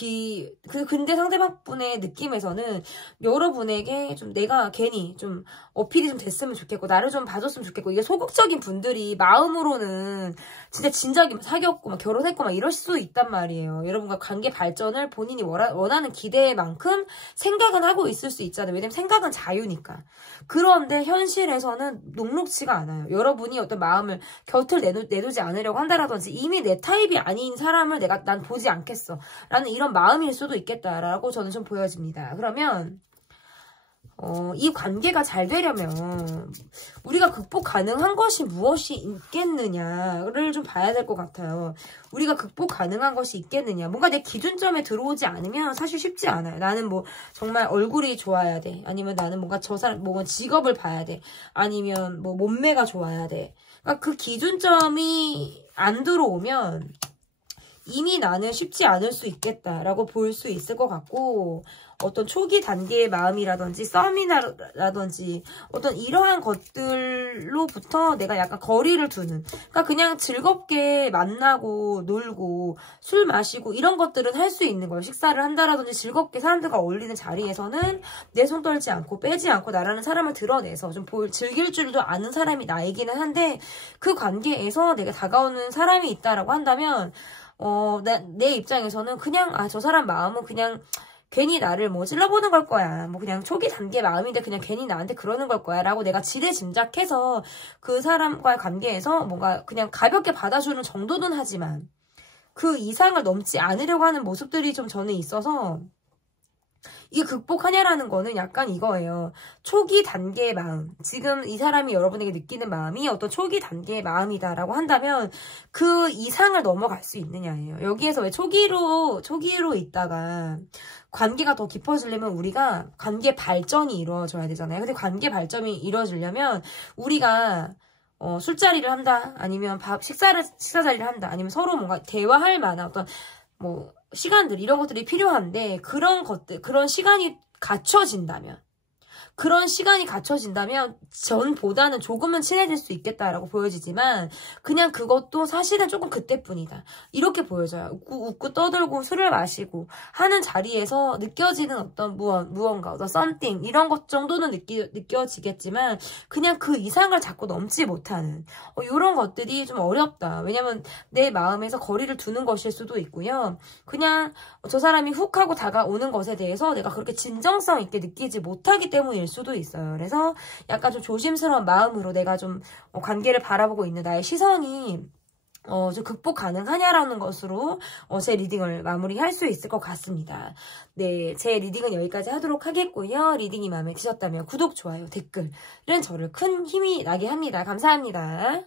근데 상대방분의 느낌에서는 여러분에게 좀 내가 괜히 좀 어필이 좀 됐으면 좋겠고, 나를 좀 봐줬으면 좋겠고, 이게 소극적인 분들이 마음으로는 진짜 진작에 사귀었고, 막 결혼했고, 막 이럴 수 있단 말이에요. 여러분과 관계 발전을 본인이 원하는 기대만큼 생각은 하고 있을 수 있잖아요. 왜냐면 생각은 자유니까. 그런데 현실에서는 녹록지가 않아요. 여러분이 어떤 마음을 곁을 내두지 않으려고 한다라든지 이미 내 타입이 아닌 사람을 난 보지 않겠어. 라는 이런 마음일 수도 있겠다라고 저는 좀 보여집니다. 그러면 이 관계가 잘 되려면 우리가 극복 가능한 것이 무엇이 있겠느냐를 좀 봐야 될 것 같아요. 우리가 극복 가능한 것이 있겠느냐. 뭔가 내 기준점에 들어오지 않으면 사실 쉽지 않아요. 나는 뭐 정말 얼굴이 좋아야 돼. 아니면 나는 뭔가 저 사람 뭔가 직업을 봐야 돼. 아니면 뭐 몸매가 좋아야 돼. 그러니까 그 기준점이 안 들어오면 이미 나는 쉽지 않을 수 있겠다라고 볼 수 있을 것 같고, 어떤 초기 단계의 마음이라든지 썸이라든지 어떤 이러한 것들로부터 내가 약간 거리를 두는, 그러니까 그냥 즐겁게 만나고 놀고 술 마시고 이런 것들은 할 수 있는 거예요. 식사를 한다라든지 즐겁게 사람들과 어울리는 자리에서는 내 손 떨지 않고 빼지 않고 나라는 사람을 드러내서 좀 즐길 줄도 아는 사람이 나이기는 한데, 그 관계에서 내가 다가오는 사람이 있다라고 한다면 내 입장에서는 그냥, 저 사람 마음은 그냥 괜히 나를 뭐 찔러보는 걸 거야. 뭐 그냥 초기 단계 마음인데 그냥 괜히 나한테 그러는 걸 거야. 라고 내가 지레짐작해서 그 사람과의 관계에서 뭔가 그냥 가볍게 받아주는 정도는 하지만 그 이상을 넘지 않으려고 하는 모습들이 좀 저는 있어서, 이게 극복하냐라는 거는 약간 이거예요. 초기 단계의 마음. 지금 이 사람이 여러분에게 느끼는 마음이 어떤 초기 단계의 마음이다라고 한다면 그 이상을 넘어갈 수 있느냐예요. 여기에서 왜 초기로 있다가 관계가 더 깊어지려면 우리가 관계 발전이 이루어져야 되잖아요. 근데 관계 발전이 이루어지려면 우리가 술자리를 한다. 아니면 식사 자리를 한다. 아니면 서로 뭔가 대화할 만한 어떤 시간들, 이런 것들이 필요한데, 그런 시간이 갖춰진다면 전보다는 조금은 친해질 수 있겠다라고 보여지지만, 그냥 그것도 사실은 조금 그때뿐이다. 이렇게 보여져요. 웃고 떠들고 술을 마시고 하는 자리에서 느껴지는 어떤 무언가, 어떤 썸띵, 이런 것 정도는 느껴지겠지만, 그냥 그 이상을 자꾸 넘지 못하는, 이런 것들이 좀 어렵다. 왜냐면 내 마음에서 거리를 두는 것일 수도 있고요. 그냥 저 사람이 훅 하고 다가오는 것에 대해서 내가 그렇게 진정성 있게 느끼지 못하기 때문일 수도 있어요. 그래서 약간 좀 조심스러운 마음으로 내가 좀 관계를 바라보고 있는 나의 시선이 좀 극복 가능하냐라는 것으로 제 리딩을 마무리할 수 있을 것 같습니다. 네, 제 리딩은 여기까지 하도록 하겠고요. 리딩이 마음에 드셨다면 구독, 좋아요, 댓글은 저를 큰 힘이 나게 합니다. 감사합니다.